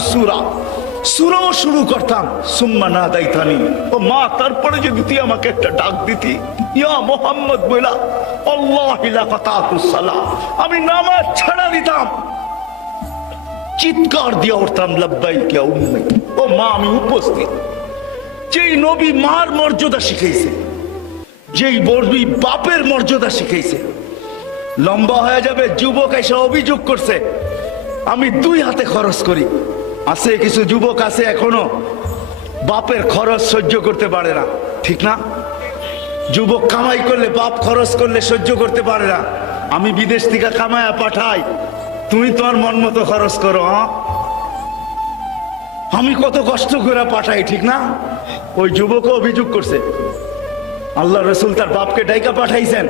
সূরাও শুরু করতাম, সুম্মা নাদাইতানি, ও মা তারপরে যদি তুই আমাকে একটা ডাক দিতি, ইয়া মুহাম্মদ বলা, আল্লাহি লা ফাতাতুস সালাহ, আমি নামাজ ছাড়া দিতাম, চিৎকার দিয়ে উঠতাম, লাব্বাইক ইয়া উম্মি, ও মা আমি উপস্থিত। যেই নবী মার মর্যাদা শিখাইছে, যেই নবী বাপের মর্যাদা শিখাইছে। লম্বা হয়ে যাবে, যুবক এসে অভিযোগ করছে আমি 2 হাতে খরচ করি। আছে কিছু যুবক আছে এখনো বাপের খরচ সহ্য করতে পারে না, ঠিক না? যুবক কামাই করলে, বাপ খরচ করলে সহ্য করতে পারে না। আমি বিদেশ থেকে কামায়া পাঠাই, তুমি তোমার মন মতো খরচ করো, আমি কত কষ্ট করে পাঠাই, ঠিক না? ওই যুবকও অভিযোগ করছে, আল্লাহ রসুল তার বাপকে ডাইকা পাঠাইছেন।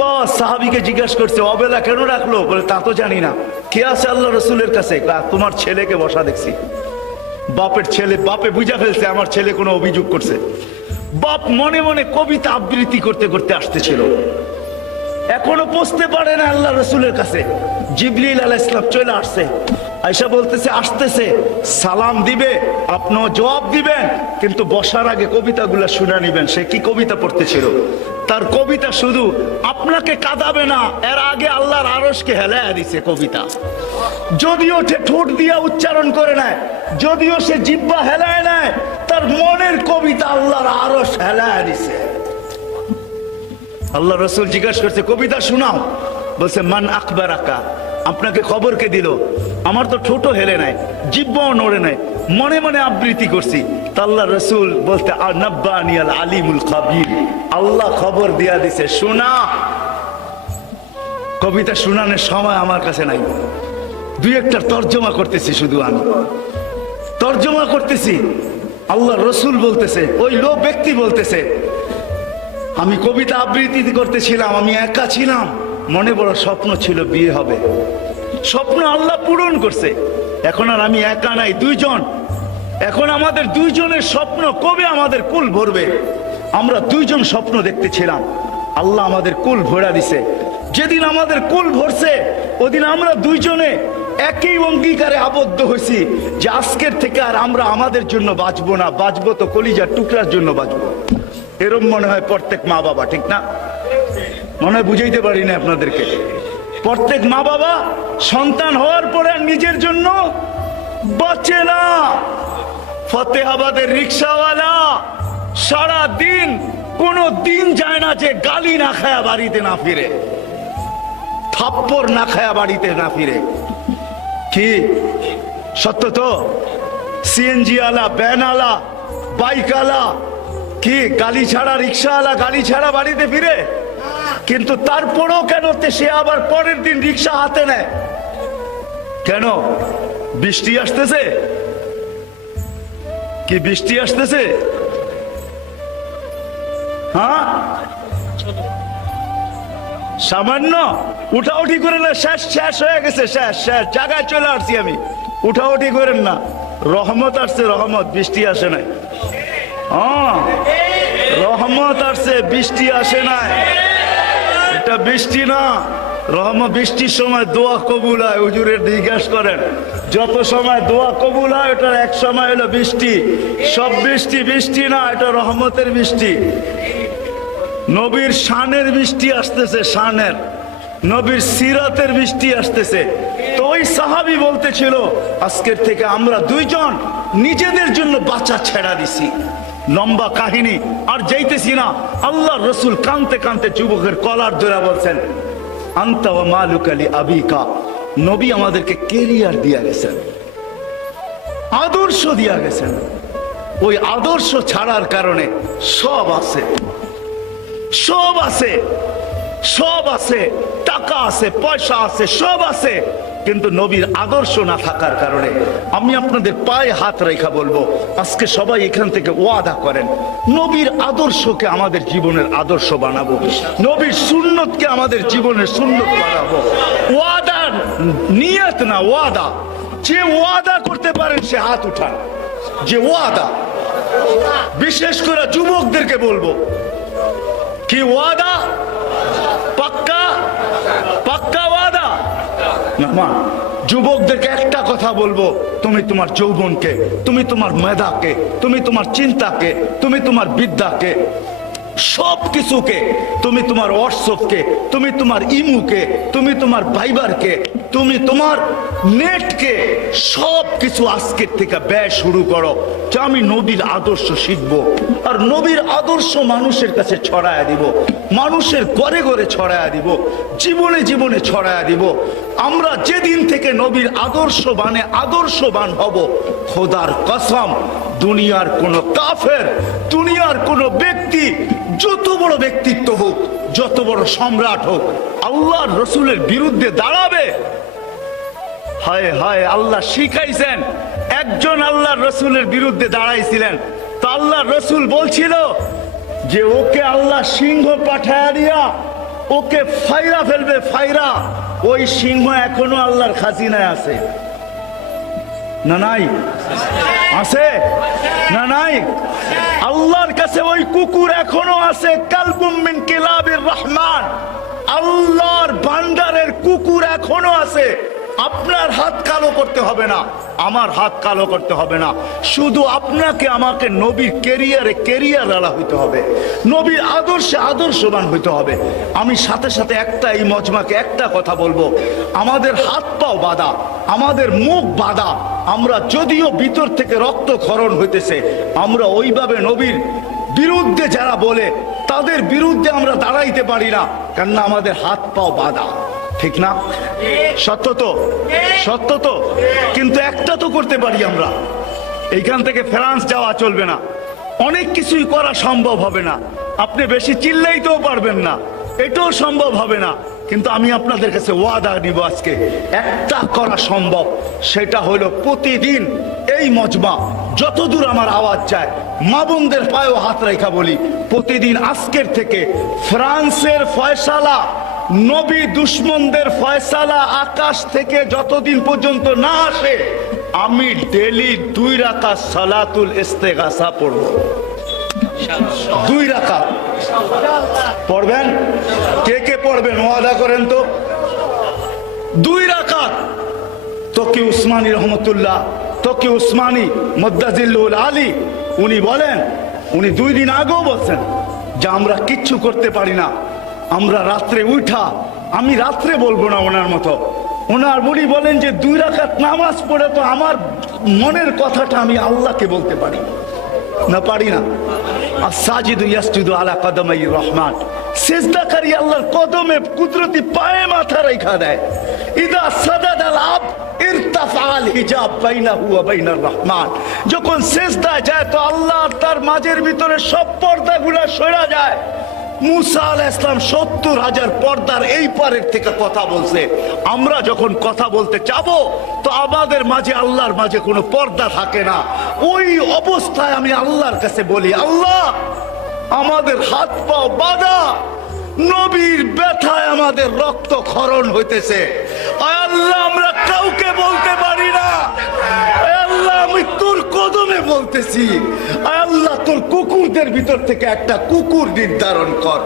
বাস সাহাবীকে জিজ্ঞাসা করছে, অবেলা কেন রাখলো? বলে তা তো জানি না। কে আছে আল্লাহ রসুলের কাছে? তোমার ছেলেকে বসা দেখছি। বাপের ছেলে, বাপে বুঝা ফেলছে আমার ছেলে কোনো অভিযোগ করছে। বাপ মনে মনে কবিতা আবৃত্তি করতে করতে আসতেছিল, এখনো পৌঁছতে পারে না আল্লাহ রসুলের কাছে। জিবরিল আলাইহিস সালাম চলে আসছে, আয়েশা বলতেছে আসতেছে, সালাম দিবে, আপনিও জবাব দিবেন, কিন্তু বসার আগে কবিতাগুলো শুনে নিবেন। সে কি কবিতা পড়তেছিল? তার কবিতা শুধু আপনাকে কাঁদাবে না, এর আগে আল্লাহর আরশকে হেলায়া দিছে কবিতা। যদিও সে ঠোঁট দিয়া উচ্চারণ করে নেয়, যদিও সে জিহ্বা হেলায় নেয়, তার মনের কবিতা আল্লাহর আরশ হেলায়া দিছে। আল্লাহ রসুল জিজ্ঞাসা করছে, কবিতা শোনাও। বলছে মান আকবরাকা, আপনাকে খবর কে দিল? আমার তো ঠোঁটও হেলে নাই, জিহ্বাও নড়ে নাই, মনে মনে আবৃত্তি করছি। তা আল্লাহ রসুল বলতে আনাব্বানিয়াল আলিমুল খাবির, আল্লাহ খবর দিয়া দিছে, শোনা। কবিতা শোনানোর সময় আমার কাছে নাই, 2-1টা তর্জমা করতেছি, শুধু আমি তর্জমা করতেছি। আল্লাহ রসুল বলতেছে, ওই লোক ব্যক্তি বলতেছে, আমি কবিতা আবৃত্তি করতেছিলাম, আমি একা ছিলাম, মনে বড় স্বপ্ন ছিল বিয়ে হবে, স্বপ্ন আল্লাহ পূরণ করছে। এখন আর আমি একা নাই, 2 জন। এখন আমাদের 2 জনের স্বপ্ন কবে আমাদের কুল ভরবে? আমরা 2 জন স্বপ্ন দেখতেছিলাম, আল্লাহ আমাদের কুল ভরা দিছে। যেদিন আমাদের কুল ভরছে ওদিন আমরা 2 জনে একই অঙ্গীকারে আবদ্ধ হয়েছি যে আজকের থেকে আর আমরা আমাদের জন্য বাঁচবো না, বাঁচবো তো কলিজার টুকরার জন্য বাঁচবো। এরম মনে হয় প্রত্যেক মা বাবা, ঠিক না? মনে হয় বুঝাইতে পারি না আপনাদেরকে। প্রত্যেক মা বাবা সন্তান হওয়ার পরে নিজের জন্য বাঁচে না, ফতেহাবাদের রিক্সাওয়ালা সারা দিন কোনো দিন যায় না যে গালি না খায়া বাড়িতে না ফিরে, থাপ্পড় না খায়া বাড়িতে না ফিরে। কি সত্য তো? সিএনজি আলা, ভ্যান আলা, বাইক আলা, কি গালি ছাড়া, রিক্সাওয়ালা গালি ছাড়া বাড়িতে ফিরে? কিন্তু তারপরেও কেন সে আবার পরের দিন রিক্সা হাতে নেয়? কেন? বৃষ্টি আসতেছে, কি বৃষ্টি আসতেছে? হ্যাঁ, সামান্য উঠাউঠি করে না, শেষ শেষ হয়ে গেছে, শেষ শেষ জায়গায় চলে আসছি আমি। উঠাউঠি করেন না, রহমত আসছে, রহমত, বৃষ্টি আসে নাই। হ্যাঁ, রহমত আসছে, বৃষ্টি আসে নাই। এটা বৃষ্টি না, রহমত। বৃষ্টির সময় দোয়া কবুল হয়, হুজুরের জিজ্ঞাসা করেন, যত সময় দোয়া কবুল হয় ওটার এক সময় হলো বৃষ্টি। সব বৃষ্টি বৃষ্টি না, এটা রহমতের বৃষ্টি। নবীর শানের বৃষ্টি আসতেছে, শানের, নবীর সিরাতের বৃষ্টি আসতেছে। তো ওই সাহাবী বলতেছিল, আজকের থেকে আমরা দুইজন নিজেদের জন্য বাচ্চা ছেড়া দিছি। লম্বা কাহিনী, আর যাইতেছি না। আল্লাহ রসুল কানতে কানতে যুবকের কলার ধরে বলছেন, আনতা ওয়া মালুকা লি আবিকা। নবী আমাদেরকে কেরিয়ার দিয়া গেছেন, আদর্শ দিয়া গেছেন। ওই আদর্শ ছাড়ার কারণে সব আছে, সব আছে, সব আছে, টাকা আছে, পয়সা আছে, সব আছে, কিন্তু নবীর আদর্শ না থাকার কারণে। আমি আপনাদের পায়ে হাত রেখা বলবো, আজকে সবাই এখান থেকে ওয়াদা করেন, নবীর আদর্শকে আমাদের জীবনের আদর্শ বানাবো, নবীর সুন্নতকে আমাদের জীবনের সুন্নত বানাবো। ওয়াদা, নিয়ত না, ওয়াদা। যে ওয়াদা করতে পারেন সে হাত উঠান। যে ওয়াদা, বিশেষ করে যুবকদেরকে বলবো, কি ওয়াদা? পাক্কা, পাক্কা ওয়াদা না। যুবকদেরকে একটা কথা বলবো, তুমি তোমার যৌবনকে, তুমি তোমার মেধাকে, তুমি তোমার চিন্তাকে, তুমি তোমার বিদ্যাকে, সব কিছুকে, তুমি তোমার হোয়াটসঅ্যাপকে, তুমি তোমার ইমুকে, তুমি তোমার ভাইবারকে, তুমি তোমার নেটকে, সব কিছু আজকের থেকে ব্যয় শুরু করো যে আমি নবীর আদর্শ শিখবো। আর নবীর আদর্শ মানুষের কাছে ছড়ায়া দিব, মানুষের ঘরে ঘরে ছড়ায়া দিব, জীবনে জীবনে ছড়ায়া দিব। আমরা যেদিন থেকে নবীর আদর্শবান হব, খোদার কসম, দুনিয়ার কোন কাফের, দুনিয়ার কোন ব্যক্তি, যত বড় ব্যক্তিত্ব হোক, যত বড় সম্রাট হোক, আল্লাহর রসুলের বিরুদ্ধে দাঁড়াবে। হায় হায়, আল্লাহ শিখাইছেন, একজন আল্লাহর রসুলের বিরুদ্ধে দাঁড়াইছিলেন, তো আল্লাহর রসুল বলছিল যে ওকে আল্লাহ সিংহ পাঠায়া দিয়া ওকে ফাইরা ফেলবে, ফাইরা। ওই সিংহ এখনো আল্লাহর খাজিনায় আছে না নাই? আছে না নাই? আল্লাহর কাছে ওই কুকুর এখনো আছে, কালবুম মিন কিলাবির রহমান, আল্লাহর ভান্ডারের কুকুর এখনো আছে। আপনার হাত কালো করতে হবে না, আমার হাত কালো করতে হবে না, শুধু আপনাকে আমাকে নবীর কেরিয়ার আলা হইতে হবে, নবীর আদর্শে আদর্শবান হইতে হবে। আমি সাথে সাথে এই মজমাকে একটা কথা বলবো, আমাদের হাত পাও বাঁধা, আমাদের মুখ বাঁধা, আমরা যদিও ভিতর থেকে রক্তক্ষরণ হইতেছে, আমরা ওইভাবে নবীর বিরুদ্ধে যারা বলে তাদের বিরুদ্ধে আমরা দাঁড়াইতে পারি না, কেননা আমাদের হাত পাও বাঁধা। ঠিক না? সত্য তো, সত্য তো। কিন্তু একটা তো করতে পারি আমরা, এইখান থেকে ফ্রান্স যাওয়া চলবে না, অনেক কিছুই করা সম্ভব হবে না, আপনি বেশি চিল্লাইতেও পারবেন না, এটাও সম্ভব হবে না। কিন্তু আমি আপনাদের কাছে ওয়াদা নিব, আজকে একটা করা সম্ভব, সেটা হলো প্রতিদিন এই মজমা, যতদূর আমার আওয়াজ যায়, মা বোনদের পায়েও হাত রেখা বলি, প্রতিদিন আজকের থেকে ফ্রান্সের ফয়সালা, নবী দুশ্মনদের ফয়সালা আকাশ থেকে যতদিন পর্যন্ত না আসে, আমি ডেলি 2 রাকাত সালাতুল ইস্তেগাসা পড়ব। 2 রাকাত পড়বেন? কে কে পড়বেন ওয়াদা করেন তো? 2 রাকাত। তকি উসমানী রহমতুল্লাহ, তকি উসমানী মুদ্দাজিল্লুল আলী, উনি বলেন, উনি 2 দিন আগেও বলছেন যে আমরা কিচ্ছু করতে পারি না, আমরা রাত্রে উঠা, আমি রাত্রে বলবো না ওনার মতো, ওনার উনি বলেন যে 2 রাকাত নামাজ পড়ে তো আমার মনের কথাটা আমি আল্লাহকে বলতে পারি না? পারি না? আস-সাজিদু ইয়াসজুদু আলা কদমাই রহমান, সিজদাকারী আল্লাহর কদমে কুদরতি পায়ে মাথা রেখা দেয়। ইদা সাজাদাল আব ইরতাফাল হিজাব বাইনাহু ওয়া বাইনার রহমান, যখন সিজদায় যায় তো আল্লাহ আর তার মাঝের ভিতরে সব পর্দাগুলো সরে যায়। মুসা আলাইহিস সালাম ৭০,০০০ পর্দার এই পারের থেকে কথা বলছে। আমরা যখন কথা বলতে চাবো তো আমাদের মাঝে আল্লাহর মাঝে কোনো পর্দা থাকে না। ওই অবস্থায় আমি আল্লাহর কাছে বলি, আল্লাহ আমাদের হাত পা বাঁধা, নবীর ব্যথায় আমাদের রক্ত ক্ষরণ হইতেছে। আল্লাহ আমরা কাউকে বলতে পারি না। আল্লাহ আমি তোর কদমে বলতেছি, আল্লাহ তোর কুকুরদের ভিতর থেকে একটা কুকুর নির্ধারণ কর।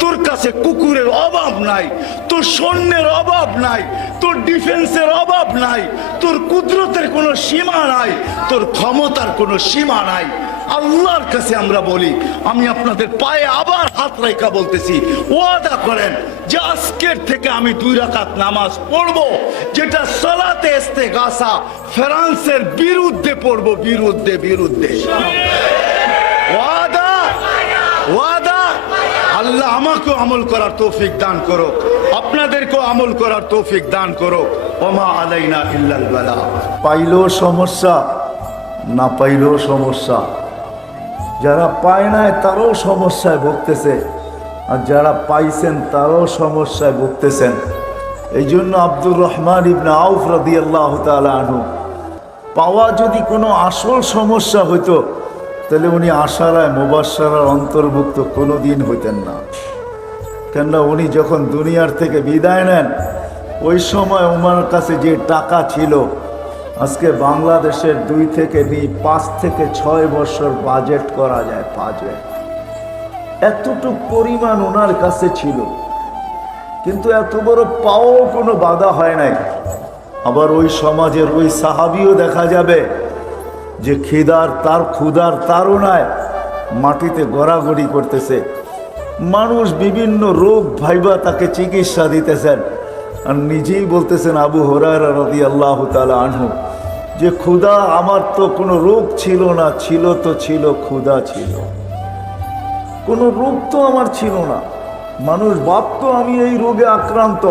তোর কাছে কুকুরের অভাব নাই, তোর সৈন্যের অভাব নাই, তোর ডিফেন্সের অভাব নাই, তোর কুদরতের কোনো সীমা নাই, তোর ক্ষমতার কোনো সীমা নাই। আল্লাহর কাছে আমরা বলি, আমি আপনাদের পায়ে আবার হাত রাখা বলতেছি, ওয়াদা করেন যে আজকের থেকে আমি 2 রাকাত নামাজ পড়বো, যেটা সালাতে ইস্তেগাসা ফ্রান্সের বিরুদ্ধে পড়বো। বিরুদ্ধে বিরুদ্ধে ওয়াদা, ওয়াদা। আল্লাহ আমাকেও আমল করার তৌফিক দান করো, আপনাদেরকেও আমল করার তৌফিক দান করো। ওমা আলাইনা ইল্লাল বালা। পাইলেও সমস্যা, না পাইলেও সমস্যা। যারা পায় নাই তারাও সমস্যায় ভুগতেছে, আর যারা পাইছেন তারাও সমস্যায় ভুগতেছেন। এই জন্য আব্দুর রহমান ইবনে আউফ রাদিয়াল্লাহু তাআলা আনহু, পাওয়া যদি কোনো আসল সমস্যা হইতো তাহলে উনি আশারায় মুবাশশারার অন্তর্ভুক্ত কোনো দিন হইতেন না। কেননা উনি যখন দুনিয়ার থেকে বিদায় নেন ওই সময় ওনার কাছে যে টাকা ছিল, আজকে বাংলাদেশের 2 থেকে 5 থেকে 6 বছর বাজেট করা যায়। বাজেট এতটুক পরিমাণ ওনার কাছে ছিল, কিন্তু এত বড় পাও কোনো বাধা হয় নাই। আবার ওই সমাজের ওই সাহাবিও দেখা যাবে যে ক্ষুধার তাড়নায় মাটিতে গড়াগড়ি করতেছে। মানুষ বিভিন্ন রোগ ভাইবা তাকে চিকিৎসা দিতেছেন, আর নিজেই বলতেছেন আবু হুরায়রা রাদিয়াল্লাহু তাআলা আনহু যে ক্ষুধা আমার তো কোনো রোগ ছিল না, ছিল তো ছিল ক্ষুধা ছিল, কোনো রোগ তো আমার ছিল না। মানুষ ভাবতো আমি এই রোগে আক্রান্ত,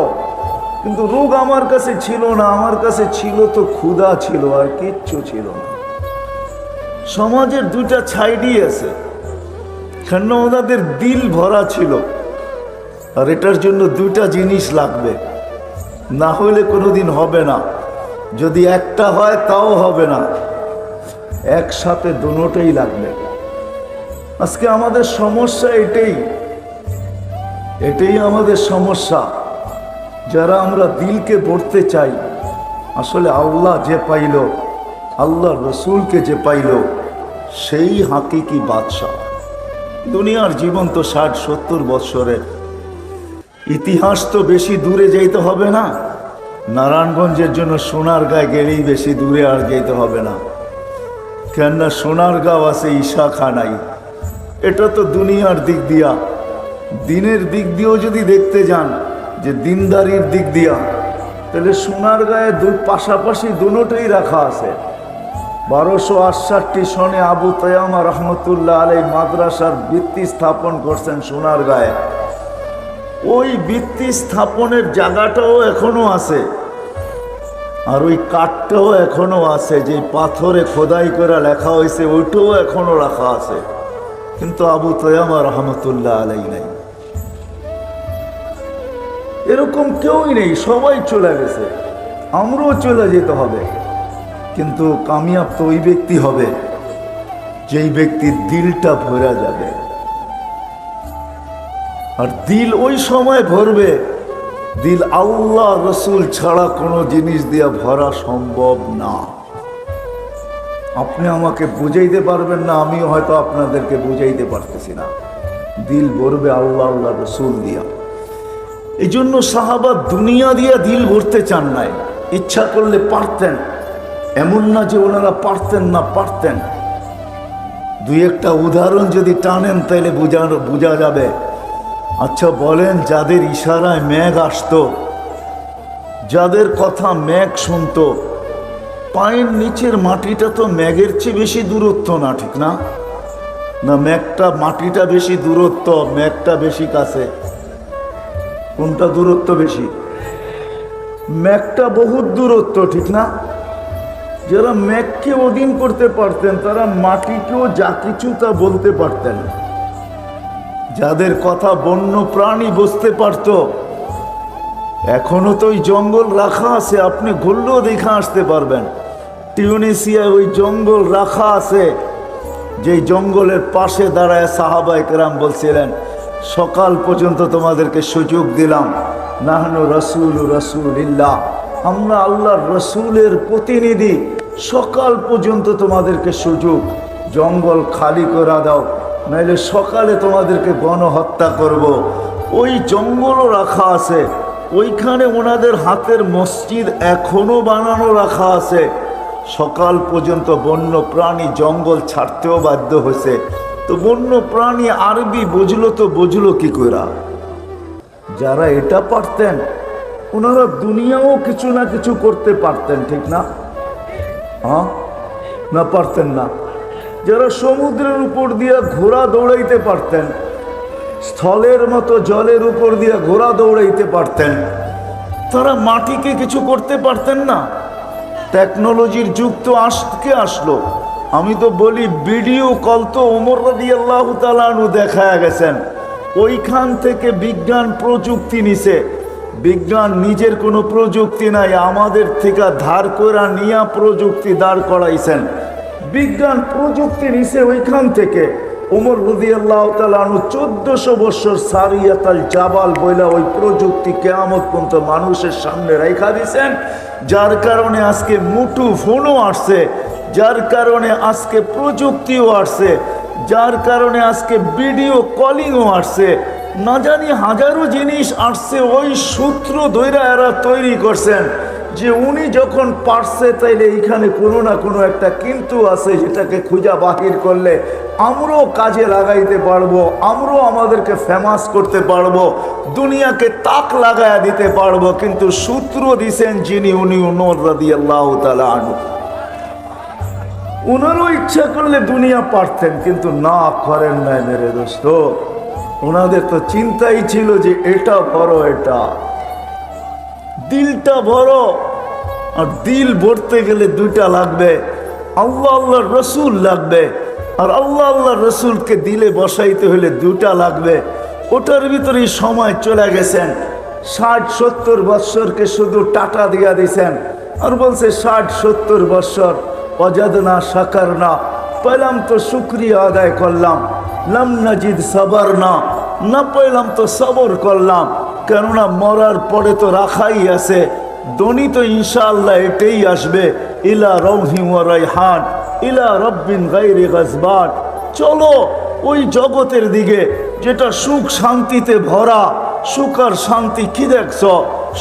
কিন্তু রোগ আমার কাছে ছিল না, আমার কাছে ছিল তো ক্ষুধা ছিল, আর কিচ্ছু ছিল না। সমাজের 2টা ছাইডই আছে, কেন ওনাদের দিল ভরা ছিল, আর এটার জন্য 2টা জিনিস লাগবে, না হলে কোনোদিন হবে না। যদি একটা হয় তাও হবে না, একসাথে দুটোই লাগবে। আজকে আমাদের সমস্যা এটাই আমাদের সমস্যা। যারা আমরা দিলকে পড়তে চাই, আসলে আল্লাহ যে পাইল, আল্লাহ রসুলকে যে পাইল, সেই হাকিকি বাদশাহ। দুনিয়ার জীবন তো 60-70 বৎসরের, ইতিহাস তো বেশি দূরে যাইতে হবে না। নারায়ণগঞ্জের জন্য সোনারগাঁয় গেলেই বেশি দূরে আর যেতে হবে না, কেননা সোনারগাঁও আছে ঈশাখানাই। এটা তো দুনিয়ার দিক দিয়া। দিনের দিক দিয়েও যদি দেখতে যান, যে দিনদারির দিক দিয়া, তাহলে সোনারগাঁয়ে পাশাপাশি দুটোই রাখা আছে। 1268 সনে আবু তায়ামা রহমতুল্লাহ আলাই মাদ্রাসার ভিত্তি স্থাপন করছেন সোনারগাঁয়ে। ওই ভিত্তি স্থাপনের জায়গাটাও এখনো আছে, আর ওই কাঠটাও এখনো আছে, যে পাথরে খোদাই করে লেখা হয়েছে ওইটাও এখনো রাখা আছে, কিন্তু আবু তায়ামা রহমতুল্লাহ আলাই নাই। এরকম কেউই নেই, সবাই চলে গেছে, আমরাও চলে যেতে হবে। কিন্তু কামিয়াব তো ওই ব্যক্তি হবে যেই ব্যক্তির দিলটা ভরা যাবে, আর দিল ওই সময় ভরবে, দিল আল্লাহ রসুল ছাড়া কোনো জিনিস দিয়া ভরা সম্ভব না। আপনি আমাকে বুঝাইতে পারবেন না, আমিও হয়তো আপনাদেরকে বুঝাইতে পারতেছি না। দিল ভরবে আল্লাহ রসুল দিয়া। এই জন্য সাহাবা দুনিয়া দিয়া দিল ভরতে চান নাই, ইচ্ছা করলে পারতেন, এমন না যে ওনারা পারতেন না, পারতেন। 2-1টা উদাহরণ যদি টানেন তাহলে বোঝা যাবে। আচ্ছা বলেন, যাদের ইশারায় মেঘ আসতো, যাদের কথা মেঘ শুনতো, পায়ের নিচের মাটিটা তো ম্যাগের চেয়ে বেশি দূরত্ব না, ঠিক না? না ম্যাগটা মাটিটা বেশি দূরত্ব, ম্যাগটা বেশি কাছে? কোনটা দূরত্ব বেশি? ম্যাগটা বহুত দূরত্ব, ঠিক না? যারা ম্যাগকে অধীন করতে পারতেন তারা মাটিকেও যা কিছু তা বলতে পারতেন। যাদের কথা বন্য প্রাণী বুঝতে পারত, এখনো তো ওই জঙ্গল রাখা আছে, আপনি ঘুরলেও দেখে আসতে পারবেন। টিউনিসিয়ায় ওই জঙ্গল রাখা আছে, যেই জঙ্গলের পাশে দাঁড়ায় সাহাবায়ে কেরাম বলছিলেন, সকাল পর্যন্ত তোমাদেরকে সুযোগ দিলাম, নাহনু রাসূলুল্লাহ, আমরা আল্লাহর রসুলের প্রতিনিধি, সকাল পর্যন্ত তোমাদেরকে সুযোগ, জঙ্গল খালি করে দাও, নাইলে সকালে তোমাদেরকে গণহত্যা করব। ওই জঙ্গলও রাখা আছে, ওইখানে ওনাদের হাতের মসজিদ এখনো বানানো রাখা আছে। সকাল পর্যন্ত বন্য প্রাণী জঙ্গল ছাড়তেও বাধ্য হয়েছে। তো বন্য প্রাণী আরবি বুঝলো তো বুঝলো কি করে? যারা এটা পারতেন ওনারা দুনিয়াও কিছু না কিছু করতে পারতেন, ঠিক না? হ্যাঁ না, পারতেন না? যারা সমুদ্রের উপর দিয়ে ঘোড়া দৌড়াইতে পারতেন, স্থলের মতো জলের উপর দিয়ে ঘোড়া দৌড়াইতে পারতেন, তারা মাটিকে কিছু করতে পারতেন না? টেকনোলজির যুগ তো আজকে আসলো। আমি তো বলি ভিডিও কল তো ওমর রাদিয়াল্লাহু তাআলা আনহু দেখায়া গেছেন, ওইখান থেকে বিজ্ঞান প্রযুক্তি নিছে। বিজ্ঞান নিজের কোনো প্রযুক্তি নাই, আমাদের থেকে ধার করে নিয়া প্রযুক্তি দাঁড় করাইছেন। বিজ্ঞান প্রযুক্তি নিছে ওইখান থেকে। ওমর রাদিয়াল্লাহু তাআলা আনহু 1400 বছর সারিয়াতাল জাবাল বইলা ওই প্রযুক্তি কিয়ামত পর্যন্ত মানুষের সামনে রাইখা দিছেন, যার কারণে আজকে মুঠো ফোনও আসছে, যার কারণে আজকে প্রযুক্তিও আসছে, যার কারণে আজকে ভিডিও কলিংও আসছে, না জানি হাজারো জিনিস আসছে। ওই সূত্র ধইরা এরা তৈরি করছেন যে উনি যখন পারছে তাইলে এইখানে কোনো না কোনো একটা কিন্তু আছে, যেটাকে খুঁজা বাহির করলে আমরাও কাজে লাগাইতে পারবো, আমরাও আমাদেরকে ফেমাস করতে পারবো, দুনিয়াকে তাক লাগায়া দিতে পারবো। কিন্তু সূত্র দিছেন যিনি, উনি ওমর রাদিয়াল্লাহু তাআলা আনহু। ওনারও ইচ্ছা করলে দুনিয়া পারতেন, কিন্তু না করেন নাই মেরে দোস্ত। ওনাদের তো চিন্তাই ছিল যে এটা বড়, এটা দিলটা বড়, আর দিল ভরতে গেলে দুইটা লাগবে, আল্লাহ আল্লাহর রসুল লাগবে, আর আল্লাহ আল্লাহর রসুলকে দিলে বসাইতে হলে দুটা লাগবে। ওটার ভিতরেই সময় চলে গেছেন। 60-70 বৎসরকে শুধু টাটা দিয়া দিছেন, আর বলছে 60-70 বৎসর অজাদনা সাকার না, পেলাম তো শুক্রিয়া আদায় করলাম, লাম নাজিদ সাবার না, না পেলাম তো সবর করলাম, কেননা মরার পরে তো রাখাই আছে, দনি তো ইনশাআল্লাহ এটাই আসবে, ইলা রৌহি ওয়া রাইহান ইলা রব্বিন গায়রি গাজবান। চলো ওই জগতের দিকে যেটা সুখ শান্তিতে ভরা। সুখ আর শান্তি কি দেখছ?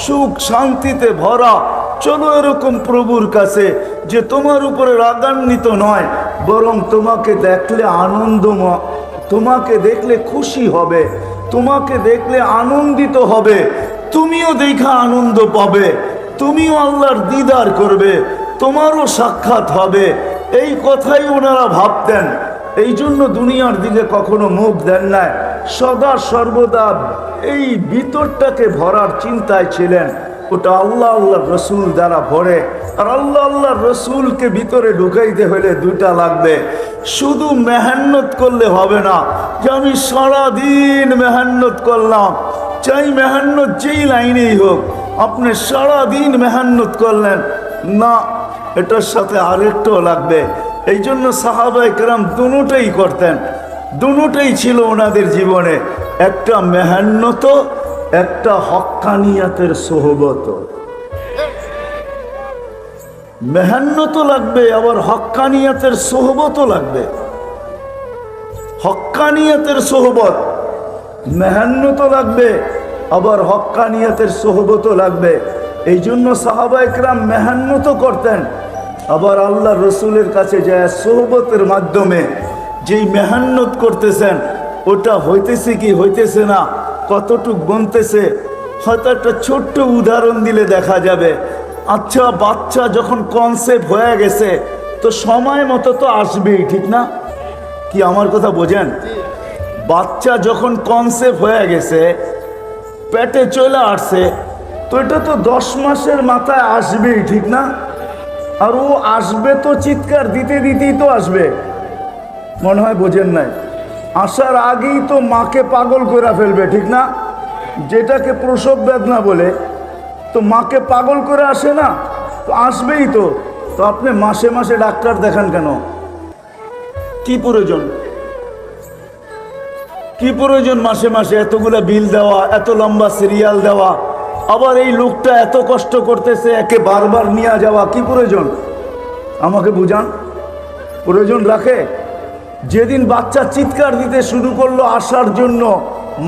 সুখ শান্তিতে ভরা। চলো এরকম প্রভুর কাছে যে তোমার উপরে রাগান্বিত নয়, বরং তোমাকে দেখলে আনন্দময়, তোমাকে দেখলে খুশি হবে, তোমাকে দেখলে আনন্দিত হবে, তুমিও দেখা আনন্দ পাবে, তুমিও আল্লাহর দিদার করবে, তোমারও সাক্ষাৎ হবে। এই কথাই ওনারা ভাবতেন। এই জন্য দুনিয়ার দিকে কখনো মুখ দেন নাই, সদা সর্বদা এই ভিতরটাকে ভরার চিন্তায় ছিলেন। ওটা আল্লাহ আল্লাহ রসুল দ্বারা ভরে, আর আল্লাহ আল্লাহ রসুলকে ভিতরে ঢুকাইতে হলে দুইটা লাগবে। শুধু মেহান্নত করলে হবে না যে আমি সারাদিন মেহান্নত করলাম, চাই মেহান্নত যেই লাইনেই হোক, আপনি সারাদিন মেহান্নত করলেন না, এটার সাথে আরেকটাও লাগবে। এই জন্য সাহাবায়ে কেরাম দুটোই করতেন, দুটোই ছিল ওনাদের জীবনে, একটা মেহান্নত, একটা হক্কানিয়াতের সোহবত। মেহান্নতও লাগবে, আবার হক্কানিয়াতের সোহবতও লাগবে। হক্কানিয়াতের সোহবত, মেহান্নতও লাগবে, আবার হক্কানিয়াতের সোহবতও লাগবে। এই জন্য সাহাবায়ে কেরাম মেহান্নতও করতেন, আবার আল্লাহ রসুলের কাছে যায় সোহবতের মাধ্যমে যেই মেহান্নত করতেছেন ওটা হইতেছে কি হইতেছে না, কতটুক বনতেছে, হয়তো একটা ছোট্ট উদাহরণ দিলে দেখা যাবে। আচ্ছা, বাচ্চা যখন কনসেপ্ট হয়ে গেছে তো সময় মতো তো আসবেই, ঠিক না? কি আমার কথা বোঝেন? বাচ্চা যখন কনসেপ্ট হয়ে গেছে, পেটে চলে আসছে, তো এটা তো 10 মাসের মাথায় আসবেই, ঠিক না? আর ও আসবে তো চিৎকার দিতে দিতেই তো আসবে, মনে হয় বোঝেন নাই। আসার আগেই তো মাকে পাগল করে ফেলবে, ঠিক না? যেটাকে প্রসব বেদনা বলে, তো মাকে পাগল করে আসে না, তো আসবেই তো। তো আপনি মাসে মাসে ডাক্তার দেখান কেন? কি প্রয়োজন? কি প্রয়োজন মাসে মাসে এতগুলা বিল দেওয়া, এত লম্বা সিরিয়াল দেওয়া, আবার এই লোকটা এত কষ্ট করতেছে, একে বারবার নিয়ে যাওয়া, কি প্রয়োজন? আমাকে বুঝান, প্রয়োজন রাখে? যেদিন বাচ্চা চিৎকার দিতে শুরু করলো আসার জন্য,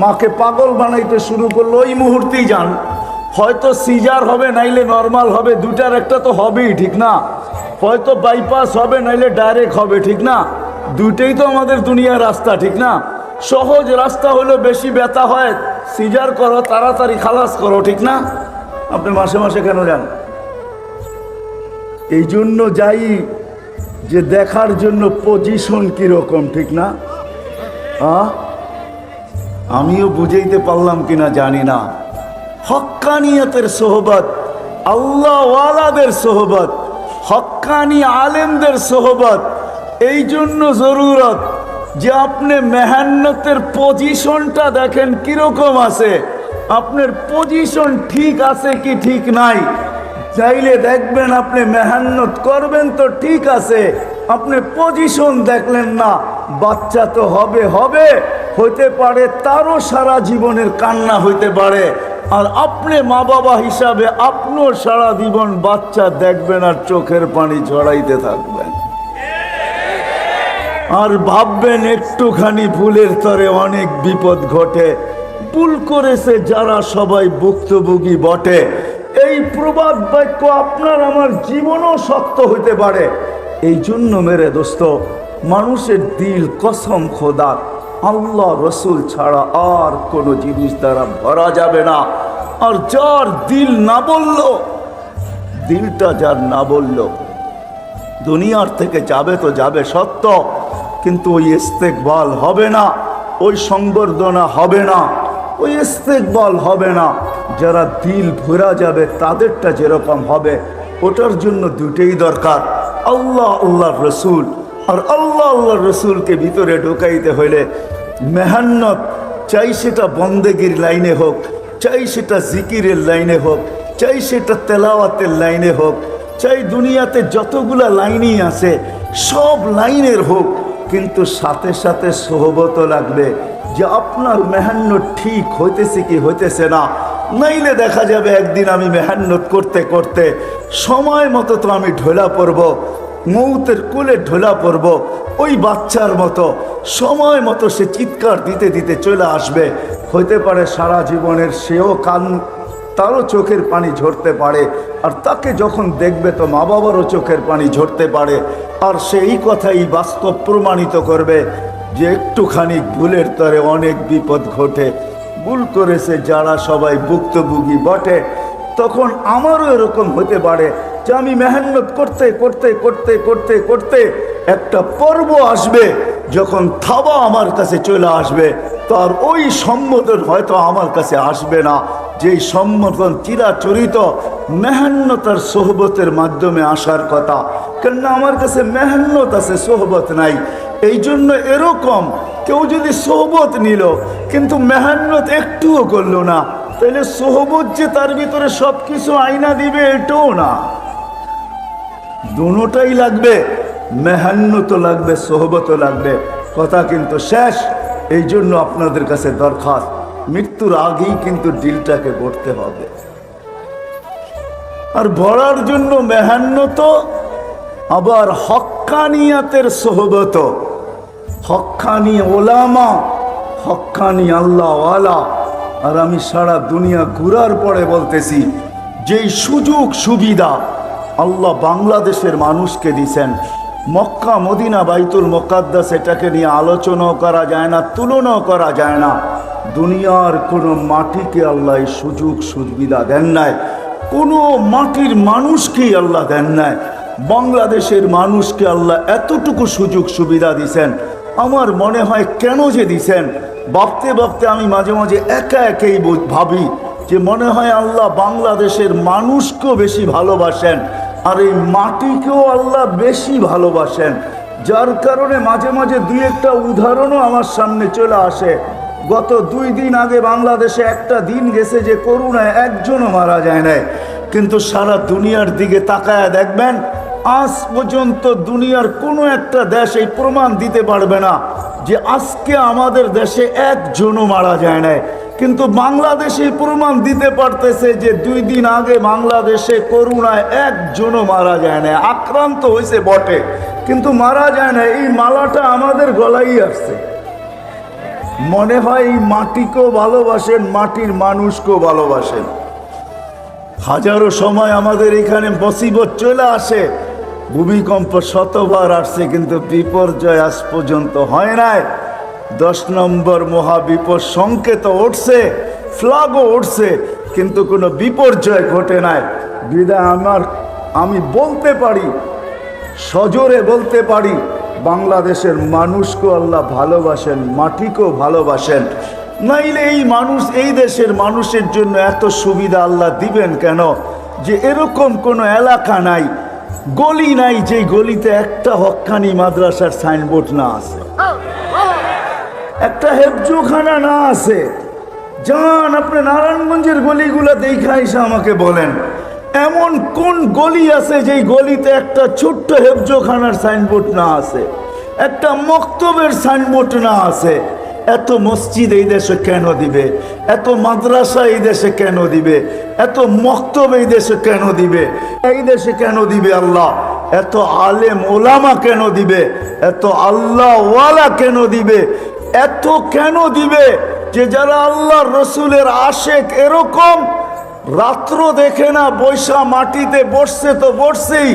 মাকে পাগল বানাইতে শুরু করলো, ওই মুহূর্তেই যান। হয়তো সিজার হবে, নাইলে নর্মাল হবে, দুটার একটা তো হবেই, ঠিক না? হয়তো বাইপাস হবে, নাইলে ডাইরেক্ট হবে, ঠিক না? দুইটাই তো আমাদের দুনিয়ার রাস্তা, ঠিক না? সহজ রাস্তা হলো বেশি ব্যথা হয়, সিজার করো, তাড়াতাড়ি খালাস করো, ঠিক না? আপনি মাসে মাসে কেন যান? এই জন্য যাই যে দেখার জন্য পজিশন কিরকম, ঠিক না? আমিও বুঝাইতে পারলাম কিনা জানি না। হক্কানিয়তের সোহবত, আল্লাহওয়ালাদের সোহবত, হক্কানি আলেমদের সোহবত, এই জন্য জরুরত যে আপনি মেহান্নতের পজিশনটা দেখেন কিরকম আছে, আপনার পজিশন ঠিক আছে কি ঠিক নাই। চাইলে দেখবেন আপনি মেহান্নত করবেন তো ঠিক আছে, আপনি পজিশন দেখলেন না, বাচ্চা তো হবে হবে, হইতে পারে তারও সারা জীবনের কান্না হইতে পারে, আর আপনি মা বাবা হিসাবে আপনিও সারা জীবন বাচ্চা দেখবেন আর চোখের পানি ঝরাইতে থাকবেন, আর ভাববেন একটুখানি ভুলের তরে অনেক বিপদ ঘটে। ভুল করেছে যারা সবাই ভুক্তভোগী বটে। এই প্রবাদ বাক্য আপনার আমার জীবনও সত্য হইতে পারে। এই জন্য মেরে দোস্ত, মানুষের দিল কসম খোদা আল্লাহ রসুল ছাড়া আর কোনো জিনিস দ্বারা ভরা যাবে না। আর যার দিল না বলল, দিলটা যার না বলল, দুনিয়ার থেকে যাবে তো যাবে সত্য, কিন্তু ওই ইস্তেকবাল হবে না, ওই সংবর্ধনা হবে না, ওই ইস্তেকবাল হবে না। যারা দিল ভরা যাবে তাদেরটা যেরকম হবে, ওটার জন্য দুটেই দরকার, আল্লাহ আল্লাহর রসুল। আর আল্লাহ আল্লাহর রসুলকে ভিতরে ঢোকাইতে হইলে মেহান্নত, চাই সেটা বন্দেগীর লাইনে হোক, চাই সেটা জিকিরের লাইনে হোক, চাই সেটা তেলাওয়াতের লাইনে হোক, চাই দুনিয়াতে যতগুলা লাইনই আছে সব লাইনের হোক, কিন্তু সাথে সাথে সোহবত লাগবে যে আপনার মেহান্নত ঠিক হইতেছে কি হইতেছে না। নাইলে দেখা যাবে একদিন আমি মেহান্নত করতে করতে সময় মতো তো আমি ঢোলা পড়ব, মৌতের কোলে ঢোলা পড়ব, ওই বাচ্চার মতো সময় মতো সে চিৎকার দিতে দিতে চলে আসবে। হইতে পারে সারা জীবনের সেও কান, তারও চোখের পানি ঝরতে পারে, আর তাকে যখন দেখবে তো মা বাবারও চোখের পানি ঝরতে পারে। আর সেই কথাই বাস্তব প্রমাণিত করবে যে একটুখানি ভুলের তরে অনেক বিপদ ঘটে। ভুল করেছে যারা সবাই ভুক্তভোগী বটে, তখন আমারও এরকম হতে পারে যে আমি মেহনত করতে করতে করতে করতে করতে একটা পর্ব আসবে, যখন থাবা আমার কাছে চলে আসবে, তার ওই সম্বোধন হয়তো আমার কাছে আসবে না, যেই সম্বোধন চিরাচরিত মেহনত আর সোহবতের মাধ্যমে আসার কথা। কেননা আমার কাছে মেহনত আছে, সোহবত নাই। এই জন্য এরকম কেউ যদি সোহবত নিল কিন্তু মেহনত একটুও করলো না, তাহলে সোহবত যে তার ভিতরে সব কিছু আইনা দিবে এটাও না। দুটোটাই লাগবে, মেহনতও লাগবে, সোহবতও লাগবে। কথা কিন্তু শেষ। এই জন্য আপনাদের কাছে দরখাস্ত, মৃত্যুর আগেই কিন্তু দিলটাকে গড়তে হবে। আর ভরার জন্য মেহনত, আবার হক্কানিয়াতের সোহবত, হক্কানি ওলামা, হক্কানি আল্লাহওয়ালা। আর আমি সারা দুনিয়া ঘুরার পরে বলতেছি, যেই সুযোগ সুবিধা আল্লাহ বাংলাদেশের মানুষকে দিছেন, মক্কা মদিনা বাইতুল মুকাদ্দাস, এটাকে নিয়ে আলোচনাও করা যায় না, তুলনাও করা যায় না। দুনিয়ার কোনো মাটিকে আল্লাহ সুযোগ সুবিধা দেন নাই। কোনো মাটির মানুষকেই আল্লাহ দেন নাই। বাংলাদেশের মানুষকে আল্লাহ এতটুকু সুযোগ সুবিধা দিছেন। আমার মনে হয় কেন যে দিছেন, ভাবতে ভাবতে আমি মাঝে মাঝে একা একাই ভাবি যে মনে হয় আল্লাহ বাংলাদেশের মানুষকেও বেশি ভালোবাসেন আর এই মাটিকেও আল্লাহ বেশি ভালোবাসেন। যার কারণে মাঝে মাঝে দুই একটা উদাহরণও আমার সামনে চলে আসে। গত 2 দিন আগে বাংলাদেশে একটা দিন গেছে যে করোনায় একজনও মারা যায় নাই, কিন্তু সারা দুনিয়ার দিকে তাকায় দেখবেন আজ পর্যন্ত দুনিয়ার কোনো একটা দেশ এই প্রমাণ দিতে পারবে না যে আজকে আমাদের দেশে একজনও মারা যায় নাই। কিন্তু বাংলাদেশে প্রমাণ দিতে পারতেছে যে 2 দিন আগে বাংলাদেশে করোনায় একজনও মারা যায় না। আক্রান্ত হয়েছে বটে কিন্তু মারা যায় না। এই মালাটা আমাদের গলায় আসছে। মনে হয় এই মাটিকেও ভালোবাসেন, মাটির মানুষকেও ভালোবাসেন। হাজারো সময় আমাদের এখানে মুসিবত চলে আসে, ভূমিকম্প শতবার আসছে কিন্তু বিপর্যয় আজ পর্যন্ত হয় নাই। 10 নম্বর মহাবিপদ সংকেত উঠছে, ফ্ল্যাগও উঠছে, কিন্তু কোনো বিপর্যয় ঘটে নাই। বিদায় আমি বলতে পারি, সজোরে বলতে পারি, বাংলাদেশের মানুষকেও আল্লাহ ভালোবাসেন, মাটিকেও ভালোবাসেন। নাইলে এই মানুষ, এই দেশের মানুষের জন্য এত সুবিধা আল্লাহ দিবেন কেন? যে এরকম কোনো এলাকা নাই, গলি নাই যে গলিতে একটা হক্কানি মাদ্রাসার সাইনবোর্ড না আছে, একটা হেফজোখানা না আছে। যান আপনি নারায়ণগঞ্জের গলিগুলো দেখা এসে আমাকে বলেন, এমন কোন গলি আছে যেই গলিতে একটা ছোট্ট হেফজোখানার সাইনবোর্ড না আছে, একটা মক্তবের সাইনবোর্ড না আছে? এত মসজিদ এই দেশে কেন দিবে? এত মাদ্রাসা এই দেশে কেন দিবে? এত মক্তব এই দেশে কেন দিবে? এই দেশে কেন দিবে আল্লাহ? এত আলেম ওলামা কেন দিবে? এত আল্লাহ ওয়ালা কেন দিবে? এত কেন দিবে যে যারা আল্লাহর রসুলের আশেক এরকম রাত্র দেখে না, বৈশা মাটিতে বসছে তো বসছেই,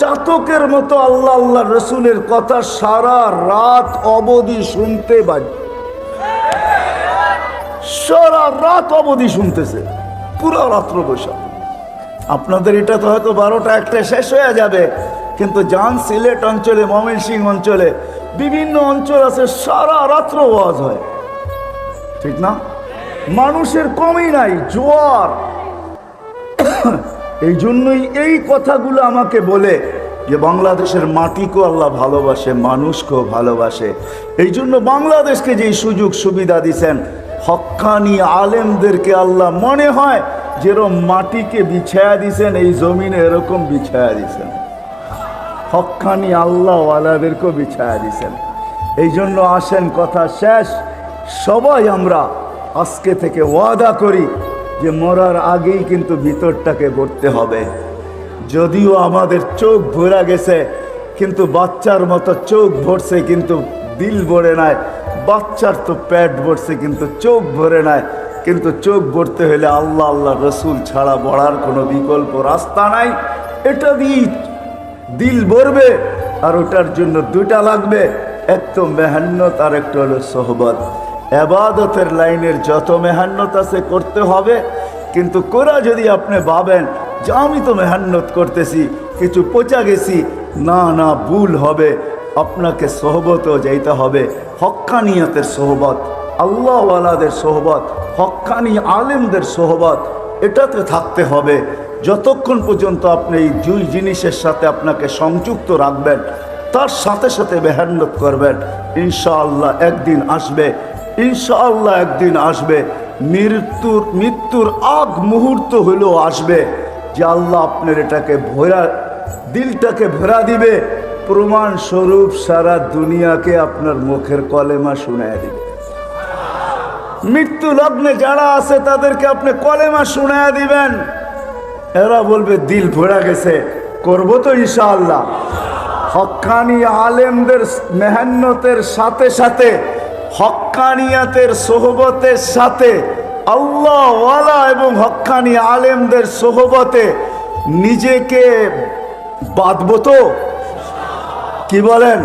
চাতকের মতো আল্লাহ আল্লাহ রসুলের কথা সারা রাত অবধি শুনতে বাধ্য, সারা রাত অবধি শুনতেছে, পুরো রাত্র বৈশা। আপনাদের এটা তো হয়তো 12টা 1টা শেষ হয়ে যাবে, কিন্তু যান সিলেট অঞ্চলে, ময়মনসিংহ অঞ্চলে, বিভিন্ন অঞ্চল আছে সারা রাত্র ওয়াজ হয়, ঠিক না? মানুষের কমই নাই, জোয়ার। এই জন্যই এই কথাগুলো আমাকে বলে যে বাংলাদেশের মাটিকেও আল্লাহ ভালোবাসে, মানুষকেও ভালোবাসে। এই জন্য বাংলাদেশকে যেই সুযোগ সুবিধা দিছেন, হক্কানি আলেমদেরকে আল্লাহ মনে হয় যেরকম মাটিকে বিছায়া দিছেন, এই জমিনে এরকম বিছায়া দিছেন, হক্কানি আল্লাহওয়ালাদেরকেও বিছায়া দিছেন। এই জন্য আসেন, কথা শেষ, সবাই আমরা আজকে থেকে ওয়াদা করি যে মরার আগেই কিন্তু ভিতরটাকে ভরতে হবে। যদিও আমাদের চোখ ভরা গেছে, কিন্তু বাচ্চার মতো চোখ ভরছে কিন্তু দিল ভরে নাই। বাচ্চার তো পেট ভরছে কিন্তু চোখ ভরে নাই। কিন্তু চোখ ভরতে হলে আল্লাহ আল্লাহ রসুল ছাড়া বড়ার কোনো বিকল্প রাস্তা নাই। এটা দিয়ে দিল ভরবে, আর ওটার জন্য 2টা লাগবে, এক তো মেহান্নত আর একটা হলো সোহবত। এবাদতের লাইনের যত মেহান্নত আছে করতে হবে, কিন্তু কোরা যদি আপনি ভাবেন যে আমি তো মেহান্নত করতেছি, কিছু পচা গেছি, না না, ভুল হবে। আপনাকে সোহবতও যাইতে হবে, হক্কানিয়তের সোহবত, আল্লাহওয়ালাদের সোহবত, হক্কানি আলেমদের সোহবত, এটাতে থাকতে হবে। যতক্ষণ পর্যন্ত আপনি এই 2 জিনিসের সাথে আপনাকে সংযুক্ত রাখবেন, তার সাথে সাথে মেহান্নত করবেন, ইনশাআল্লাহ একদিন আসবে, ইনশাআল্লাহ একদিন আসবে। মৃত্যুর আগ মুহূর্ত হলেও আসবে যে আল্লাহ আপনার এটাকে ভরা, দিলটাকে ভরা দিবে। প্রমাণ স্বরূপ সারা দুনিয়াকে আপনার মুখের কলেমা শুনায় দিবে। মৃত্যু লগ্নে যারা আছে তাদেরকে আপনি কলেমা শুনায় দিবেন, এরা বলবে দিল ভরা গেছে, করবো তো ইনশাআল্লাহ। হক্কানি আলেমদের মেহান্নতের সাথে সাথে, হক্কানিয়াতের সোহবতের সাথে, আল্লাহওয়ালা এবং হক্কানি আলেমদের সোহবতে নিজেকে বাঁধবো তো? কি বলেন?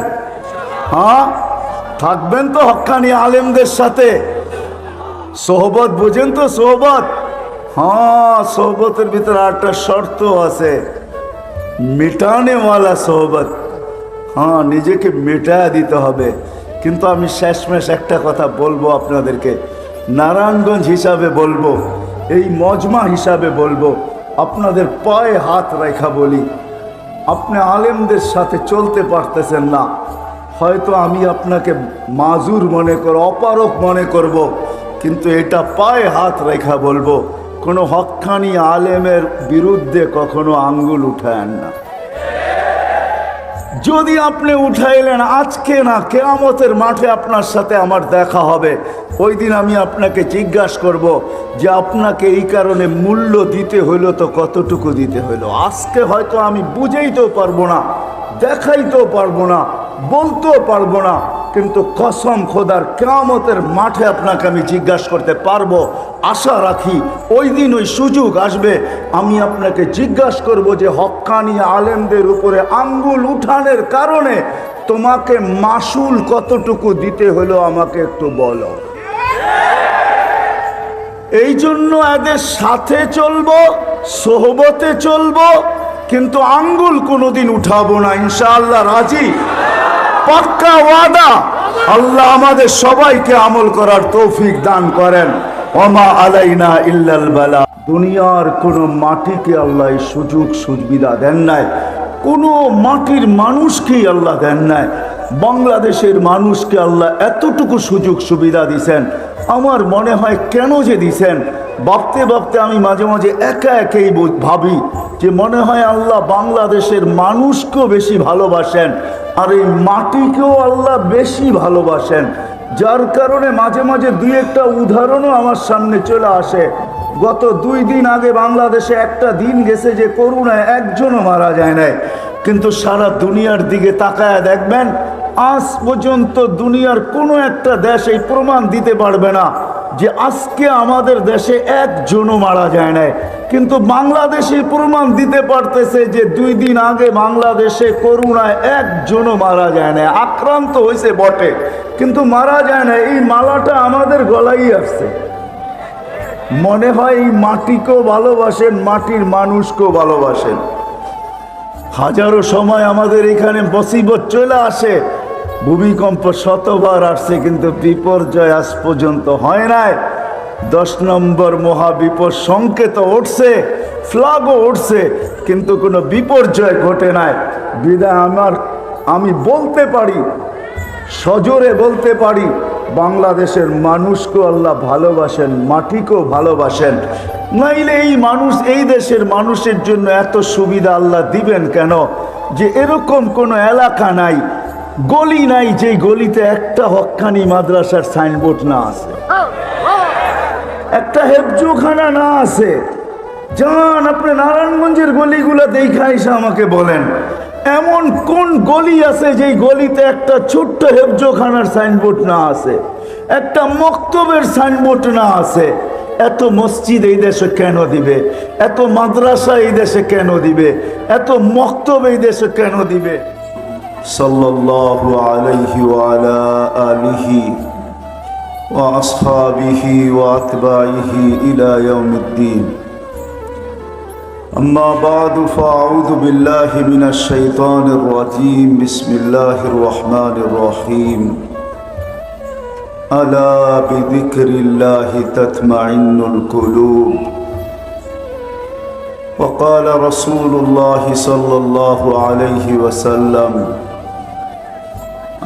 হ্যাঁ, থাকবেন তো হক্কানি আলেমদের সাথে? সোহবত বুঝেন তো? সোহবত হ্যাঁ, সোহবতের ভিতরে একটা শর্ত আছে, মেটানেওয়ালা সোহবত। হ্যাঁ, নিজেকে মেটায়া দিতে হবে। কিন্তু আমি শেষমেশ একটা কথা বলবো আপনাদেরকে, নারায়ণগঞ্জ হিসাবে বলবো, এই মজমা হিসাবে বলবো, আপনাদের পায়ে হাত রেখা বলি, আপনি আলেমদের সাথে চলতে পারতেছেন না, হয়তো আমি আপনাকে মাজুর মনে করব, অপারক মনে করব, কিন্তু এটা পায়ে হাত রেখা বলবো, কোনো হক্কানি আলেমের বিরুদ্ধে কখনো আঙ্গুল উঠায়েন না। যদি আপনি উঠাইলেন, আজকে না, কিয়ামতের মাঠে আপনার সাথে আমার দেখা হবে, ওই দিন আমি আপনাকে জিজ্ঞাসা করব যে আপনাকে এই কারণে মূল্য দিতে হইল তো কতটুকু দিতে হইল। আজকে হয়তো আমি বুঝাইতেও পারবো না, দেখাইতেও পারবো না, বলতেও পারবো না, কিন্তু কসম খোদার কিয়ামতের মাঠে আপনাকে আমি জিজ্ঞাসা করতে পারবো। আশা রাখি ওই দিন ওই সুযোগ আসবে, আমি আপনাকে জিজ্ঞাসা করব যে হক্কানি আলেমদের উপরে আঙ্গুল উঠানের কারণে তোমাকে মাসুল কতটুকু দিতে হলো আমাকে একটু বলো। এই জন্য এদের সাথে চলবো, সোহবতে চলবো, কিন্তু আঙ্গুল কোনোদিন উঠাবো না, ইনশাআল্লাহ। রাজি? পাক্কা ওয়াদা। আল্লাহ আমাদের সবাইকে আমল করার তৌফিক দান করেন। ওমা আলাইনা ইল্লাল বালা। দুনিয়ার কোনো মাটিকে আল্লাহ এই সুযোগ সুবিধা দেন নাই, কোনো মাটির মানুষকেই আল্লাহ দেন নাই। বাংলাদেশের মানুষকে আল্লাহ এতটুকু সুযোগ সুবিধা দিছেন, আমার মনে হয় কেন যে দিছেন, ভাবতে ভাবতে আমি মাঝে মাঝে একা একাই ভাবি যে মনে হয় আল্লাহ বাংলাদেশের মানুষকেও বেশি ভালোবাসেন আর এই মাটিকেও আল্লাহ বেশি ভালোবাসেন, যার কারণে মাঝে মাঝে দুই একটা উদাহরণও আমার সামনে চলে আসে। গত 2 দিন আগে বাংলাদেশে একটা দিন গেছে যে করোনায় একজনও মারা যায় নাই, কিন্তু সারা দুনিয়ার দিকে তাকায় দেখবেন আজ পর্যন্ত দুনিয়ার কোনো একটা দেশ এই প্রমাণ দিতে পারবে না যে আজকে আমাদের দেশে একজনও মারা যায় নাই। কিন্তু বাংলাদেশে প্রমাণ দিতে পারতেছে যে 2 দিন আগে বাংলাদেশে করোনায় একজনও মারা যায় না। আক্রান্ত হয়েছে বটে, কিন্তু মারা যায় না। এই মালাটা আমাদের গলায় আসছে। মনে হয় এই মাটিকেও ভালোবাসেন, মাটির মানুষকেও ভালোবাসেন। হাজারো সময় আমাদের এখানে মুসিবত চলে আসে, ভূমিকম্প শতবার আসছে, কিন্তু বিপর্যয় আজ পর্যন্ত হয় নাই। 10 নম্বর মহাবিপদ সংকেত উঠছে, ফ্ল্যাগও উঠছে, কিন্তু কোনো বিপর্যয় ঘটে নাই। বিদায় আমি বলতে পারি, সজোরে বলতে পারি, বাংলাদেশের মানুষকেও আল্লাহ ভালোবাসেন, মাটিকেও ভালোবাসেন। নাইলে এই মানুষ, এই দেশের মানুষের জন্য এত সুবিধা আল্লাহ দিবেন কেন যে এরকম কোনো এলাকা নাই, গলি নাই যে গলিতে একটা হক্কানি মাদ্রাসার সাইনবোর্ড না আছে, একটা হেফজুখানা না আছে। যান আপনি নারায়ণগঞ্জের গলিগুলো দেখা এসে আমাকে বলেন, এমন কোন গলি আছে যেই গলিতে একটা ছোট্ট হেফজোখানার সাইনবোর্ড না আছে, একটা মক্তবের সাইনবোর্ড না আছে? এত মসজিদ এই দেশে কেন দিবে? এত মাদ্রাসা এই দেশে কেন দিবে? এত মক্তব এই দেশে কেন দিবে? সাল্লাল্লাহু আলাইহি ওয়া আলা আলিহি ওয়া আসহাবিহি ওয়া আতবাইহি ইলা ইয়াউমিদ্দিন। أما بعد فأعوذ بالله من الشيطان الرجيم بسم الله الرحمن الرحيم ألا بذكر الله تطمئن القلوب وقال رسول الله صلى الله عليه وسلم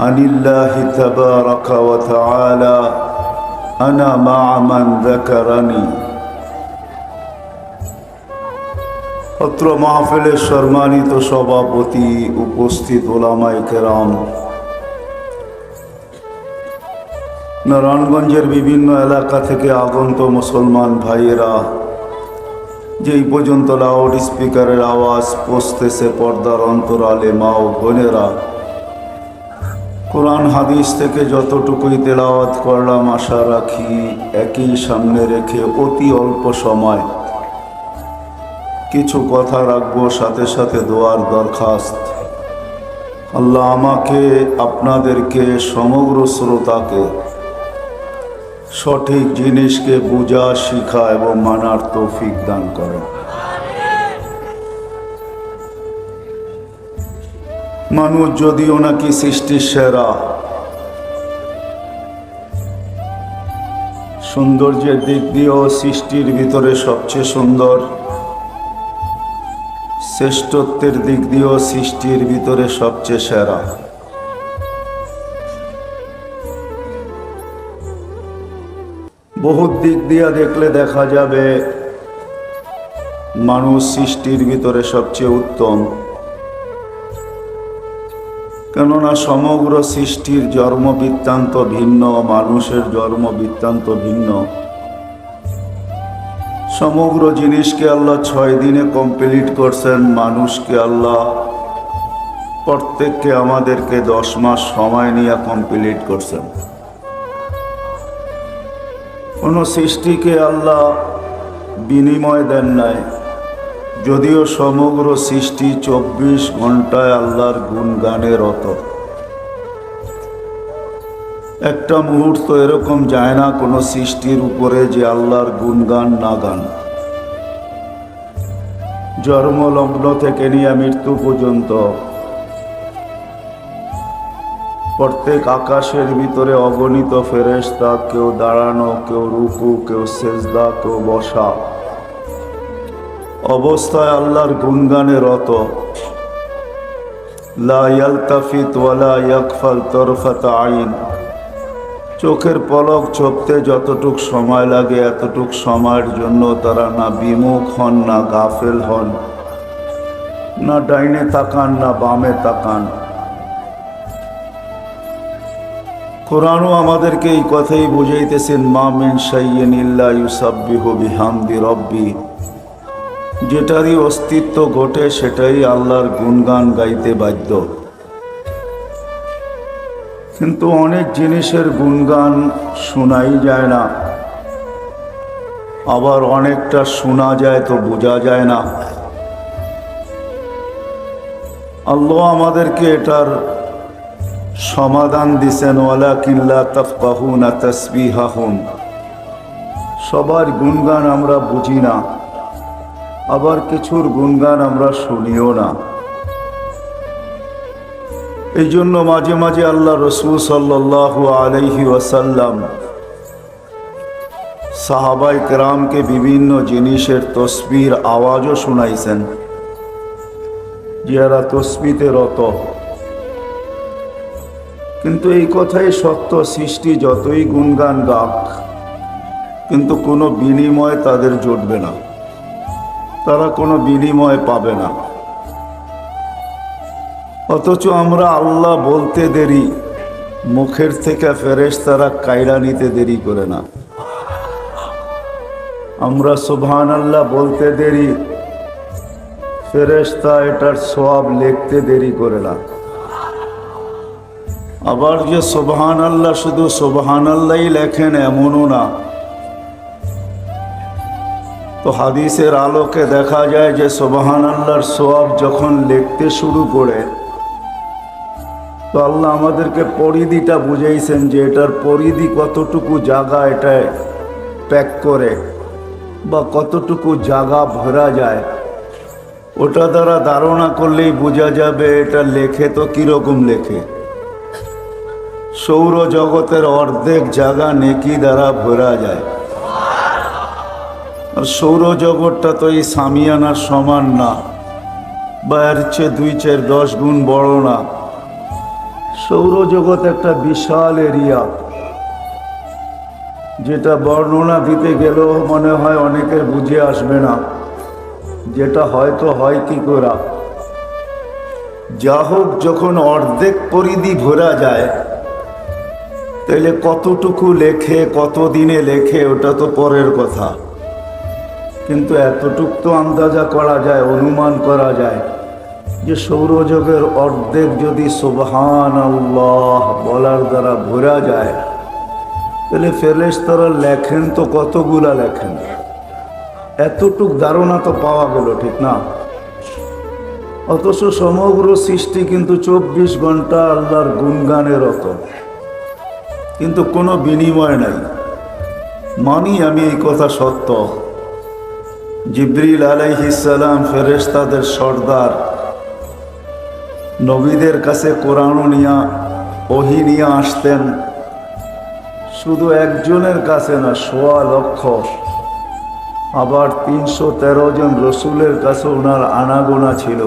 عن الله تبارك وتعالى أنا مع من ذكرني। অত্র মাহফিলের সম্মানিত সভাপতি, উপস্থিত ওলামায়ে কেরাম, নারায়ণগঞ্জের বিভিন্ন এলাকা থেকে আগত মুসলমান ভাইয়েরা, যেই পর্যন্ত লাউড স্পিকারের আওয়াজ পৌঁছতেছে পর্দার অন্তরালে মা ও বোনেরা, কোরআন হাদিস থেকে যতটুকুই তেলাওয়াত করলাম আশা রাখি একই সামনে রেখে অতি অল্প সময় কিছু কথা রাখবো, সাথে সাথে দোয়ার দরখাস্ত। আল্লাহ আমাকে, আপনাদেরকে, সমগ্র শ্রোতাকে সঠিক জিনিসকে বোঝা, শিখা এবং মানার তৌফিক দান করেন। মানুষ যদিও নাকি সৃষ্টির সেরা, সৌন্দর্যের দিক দিয়েও সৃষ্টির ভিতরে সবচেয়ে সুন্দর, শ্রেষ্ঠত্বের দিক দিয়েও সৃষ্টির ভিতরে সবচেয়ে সেরা। বহুত দিক দিয়ে দেখলে দেখা যাবে মানুষ সৃষ্টির ভিতরে সবচেয়ে উত্তম, কেননা সমগ্র সৃষ্টির জন্ম বৃত্তান্ত ভিন্ন, মানুষের জন্ম বৃত্তান্ত ভিন্ন। সমগ্র জিনিসকে আল্লাহ 6 দিনে কমপ্লিট করছেন, মানুষকে আল্লাহ প্রত্যেককে আমাদেরকে 10 মাস সময় নিয়ে কমপ্লিট করছেন। কোন সৃষ্টিকে আল্লাহ বিনিময় দেন নাই, যদিও সমগ্র সৃষ্টি 24 ঘন্টায় আল্লাহর গুণগানে রত। একটা মুহূর্ত এরকম যায় না কোনো সৃষ্টির উপরে যে আল্লাহর গুণগান না গান। জন্মলগ্ন থেকে নিয়ে মৃত্যু পর্যন্ত প্রত্যেক আকাশের ভিতরে অগণিত ফেরেশতা, কেউ দাঁড়ানো, কেউ রুকু, কেউ সেজদা, কেউ বসা অবস্থায় আল্লাহর গুণগানে রত। লা ইয়ালতাফিত ওয়ালা ইয়াগফাল তরফাত আইন। চোখের পলক ঝপতে যতটুক সময় লাগে এতটুক সময়ের জন্য তারা না বিমুখ হন, না গাফেল হন, না ডাইনে তাকান, না বামে তাকান। কোরআনও আমাদেরকে এই কথাই বুঝাইতেছেন, মা মিন শাইইন ইল্লা ইউসাব্বিহু বিহামদি রাব্বি। যেটারই অস্তিত্ব ঘটে সেটাই আল্লাহর গুণগান গাইতে বাধ্য। কিন্তু অনেক জিনিসের গুণগান শোনাই যায় না, আবার অনেকটা শোনা যায় তো বোঝা যায় না। আল্লাহ আমাদেরকে এটার সমাধান দিছেন, ওয়ালাকিন লা তাফকাহুনা তাসবিহাহুম। সবার গুণগান আমরা বুঝি না, আবার কিছুর গুণগান আমরা শুনিও না। এই জন্য মাঝে মাঝে আল্লাহ রসূল সাল্লাল্লাহু আলাইহি ওয়াসাল্লাম সাহাবায়ে কেরামকে বিভিন্ন জিনিসের তসবির আওয়াজও শুনাইছেন, যারা তসবিতে রত। কিন্তু এই কথাই সত্য, সৃষ্টি যতই গুণগান গাক, কিন্তু কোনো বিনিময় তাদের জুটবে না, তারা কোনো বিনিময় পাবে না। অথচ আমরা আল্লাহ বলতে দেরি, মুখের থেকে ফেরেশতারা কায়রা নিতে দেরি করে না। আমরা সুবহানাল্লাহ বলতে দেরি, ফেরেশতা এটার সওয়াব লিখতে দেরি করে না। আবার যে সুবহানাল্লাহ শুধু সুবহানাল্লাহই লেখেন এমনও না। তো হাদিসের আলোকে দেখা যায় যে সুবহানাল্লাহর সওয়াব যখন লিখতে শুরু করে, তো আল্লাহ আমাদেরকে পরিধিটা বুঝাইছেন যে এটার পরিধি কতটুকু জায়গা এটা প্যাক করে বা কতটুকু জায়গা ভরা যায়, ওটা দ্বারা ধারণা করলেই বোঝা যাবে এটা লেখে তো কিরকম লেখে। সৌরজগতের অর্ধেক জায়গা নেকি দ্বারা ভরা যায়। আর সৌরজগৎটা তো এই সামিয়ানার সমান না, বা এর চেয়ে 2, 4, 10 গুণ বড় না। সৌরজগৎ একটা বিশাল এরিয়া, যেটা বর্ণনা দিতে গেলেও মনে হয় অনেকের বুঝে আসবে না, যেটা হয়তো হয় কি করে। যা হোক, যখন অর্ধেক পরিধি ভরা যায় তাহলে কতটুকু লেখে, কত দিনে লেখে, ওটা তো পরের কথা। কিন্তু এতটুক তো আন্দাজা করা যায়, অনুমান করা যায় যে সৌরজগতের অর্ধেক যদি সুবহানাল্লাহ বলার দ্বারা ভরা যায়, তাহলে ফেরেশতারা লেখেন তো কতগুলা লেখেন। এতটুক ধারণা তো পাওয়া গেল, ঠিক না? অথচ সমগ্র সৃষ্টি কিন্তু 24 ঘন্টা আল্লাহর গুণগানে রত, কিন্তু কোনো বিনিময় নাই। মানি আমি এই কথা সত্য। জিবরিল আলাইহিস সালাম ফেরেশতাদের সর্দার, নবীদের কাছে কোরআন নিয়া ওহী নিয়ে আসতেন। শুধু একজনের কাছে না, ১.৫ লক্ষ। আবার ৩১৩ জন রসুলের কাছে ওনার আনাগোনা ছিল।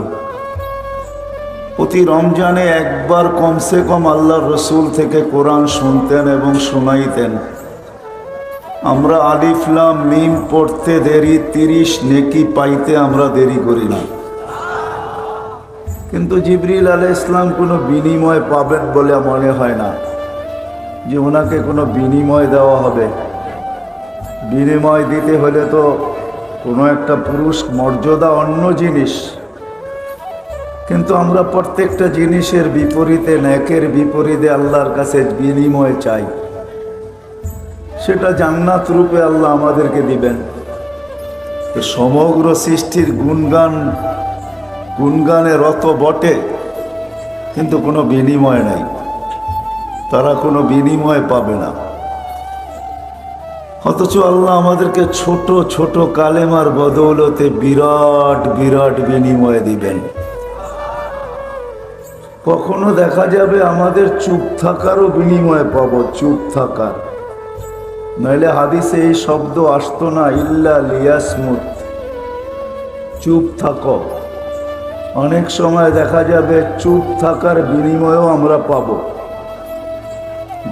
প্রতি রমজানে একবার কমসে কম আল্লাহর রসুল থেকে কোরআন শুনতেন এবং শোনাইতেন। আমরা আলিফ লাম মিম পড়তে দেরি, ৩০ নেকি পাইতে আমরা দেরি করি না। কিন্তু জিবরিল আলাইহিস সালাম কোনো বিনিময় পাবেন বলে মনে হয় না যে ওনাকে কোনো বিনিময় দেওয়া হবে। বিনিময় দিতে হলে তো কোনো একটা পুরুষ মর্যাদা, অন্য জিনিস। কিন্তু আমরা প্রত্যেকটা জিনিসের বিপরীতে, নেকের বিপরীতে আল্লাহর কাছে বিনিময় চাই। সেটা জান্নাত রূপে আল্লাহ আমাদেরকে দিবেন। সমগ্র সৃষ্টির গুণগানে রত বটে, কিন্তু কোনো বিনিময় নাই। তারা কোনো বিনিময় পাবে না। অথচ আল্লাহ আমাদেরকে ছোট ছোট কালেমার বদৌলতে বিরাট বিরাট বিনিময় দিবেন। কখনো দেখা যাবে আমাদের চুপ থাকারও বিনিময় পাবো, চুপ থাকার। নইলে হাদিসে এই শব্দ আসতো না, ইল্লা লিয়াসমুত, চুপ থাকো। অনেক সময় দেখা যাবে চুপ থাকার বিনিময়ও আমরা পাবো।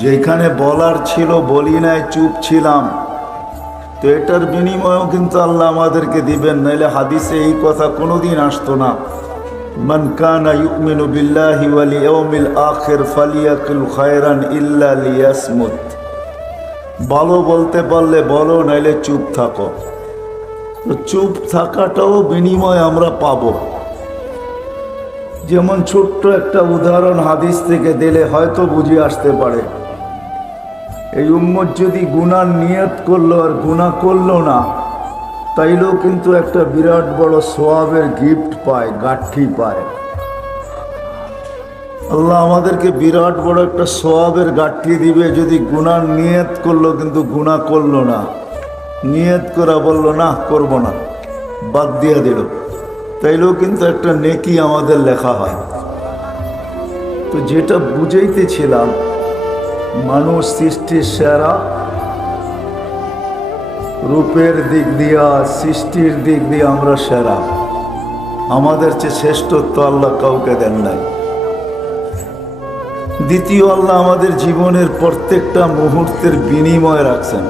যেখানে বলার ছিল বলি নাই, চুপ ছিলাম, তো এটার বিনিময়ও কিন্তু আল্লাহ আমাদেরকে দিবেন। নাইলে হাদিসে এই কথা কোনোদিন আসতো না, মান কানা ইউমিনু বিল্লাহি ওয়াল ইয়াউমিল আখির ফালিয়াকুল খায়রান ইল্লা লিয়াসমুত। ভালো বলতে পারলে বলো, নাইলে চুপ থাকো। তো চুপ থাকাটাও বিনিময় আমরা পাবো। যেমন ছোট্ট একটা উদাহরণ হাদিস থেকে দিলে হয়তো বুঝে আসতে পারে। এই উম্মত যদি গুনার নিয়ত করলো আর গুনাহ করলো না, তাইলেও কিন্তু একটা বিরাট বড় সওয়াবের গিফট পায়, গাঠি পায়। আল্লাহ আমাদেরকে বিরাট বড় একটা সওয়াবের গাঠি দিবে যদি গুনার নিয়ত করলো কিন্তু গুনাহ করলো না। নিয়ত করা বললো না করব না, বাদ দিয়ে দিল, তাইলেও কিন্তু একটা নেকি আমাদের লেখা হয়। তো যেটা বুঝাইতেছিলাম, মানুষ সৃষ্টির সেরা, রূপের দিক দিয়া, সৃষ্টির দিক দিয়ে আমরা সেরা। আমাদের চেয়ে শ্রেষ্ঠত্ব আল্লাহ কাউকে দেন নাই। দ্বিতীয়, আল্লাহ আমাদের জীবনের প্রত্যেকটা মুহূর্তের বিনিময় রাখছেন,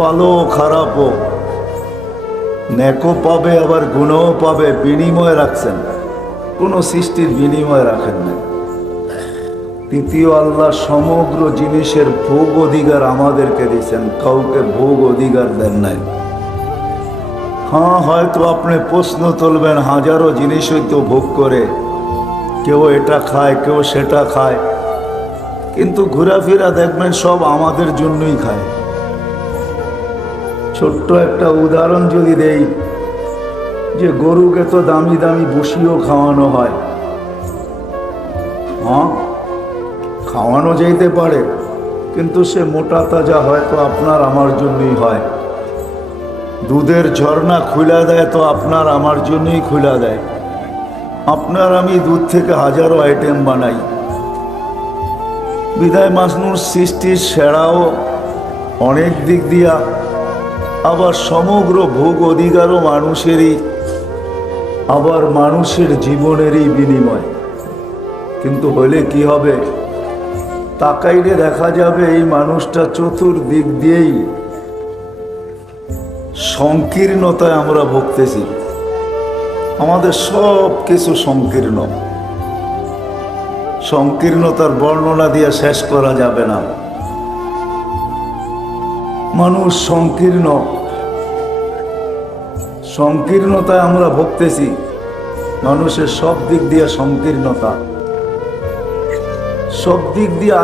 ভালো খারাপও, নেকও পাবে আবার গুণও পাবে, বিনিময় রাখছেন। কোনো সৃষ্টির বিনিময় রাখেন নাই। তৃতীয়, আল্লাহ সমগ্র জিনিসের ভোগ অধিকার আমাদেরকে দিয়েছেন, কাউকে ভোগ অধিকার দেন নাই। হ্যাঁ, হয়তো আপনি প্রশ্ন তুলবেন, হাজারো জিনিসই তো ভোগ করে, কেউ এটা খায়, কেউ সেটা খায়, কিন্তু ঘোরাফেরা দেখবেন সব আমাদের জন্যই খায়। ছোট্ট একটা উদাহরণ যদি দেই, যে গরুকে তো দামি দামি ভুসিও খাওয়ানো হয়। হ্যাঁ, খাওয়ানো যেতে পারে, কিন্তু সে মোটা তাজা হয়তো আপনার আমার জন্যই হয়। দুধের ঝর্ণা খুলে দেয় তো আপনার আমার জন্যই খুলে দেয়। আপনার আমি দুধ থেকে হাজারো আইটেম বানাই। বিদায় মাসনুর সৃষ্টির সেরাও অনেক দিক দিয়া, আবার সমগ্র ভোগ অধিকারও মানুষেরই, আবার মানুষের জীবনেরই বিনিময়। কিন্তু হলে কি হবে, তাকাইলে দেখা যাবে এই মানুষটা চতুর্দিক দিয়েই সংকীর্ণতায় আমরা ভুগতেছি। আমাদের সব কিছু সংকীর্ণ। সংকীর্ণতার বর্ণনা দিয়ে শেষ করা যাবে না। মানুষ সংকীর্ণতায় আমরা ভুগতেছি। মানুষের সব দিক দিয়ে সংকীর্ণতা, সব দিক দিয়ে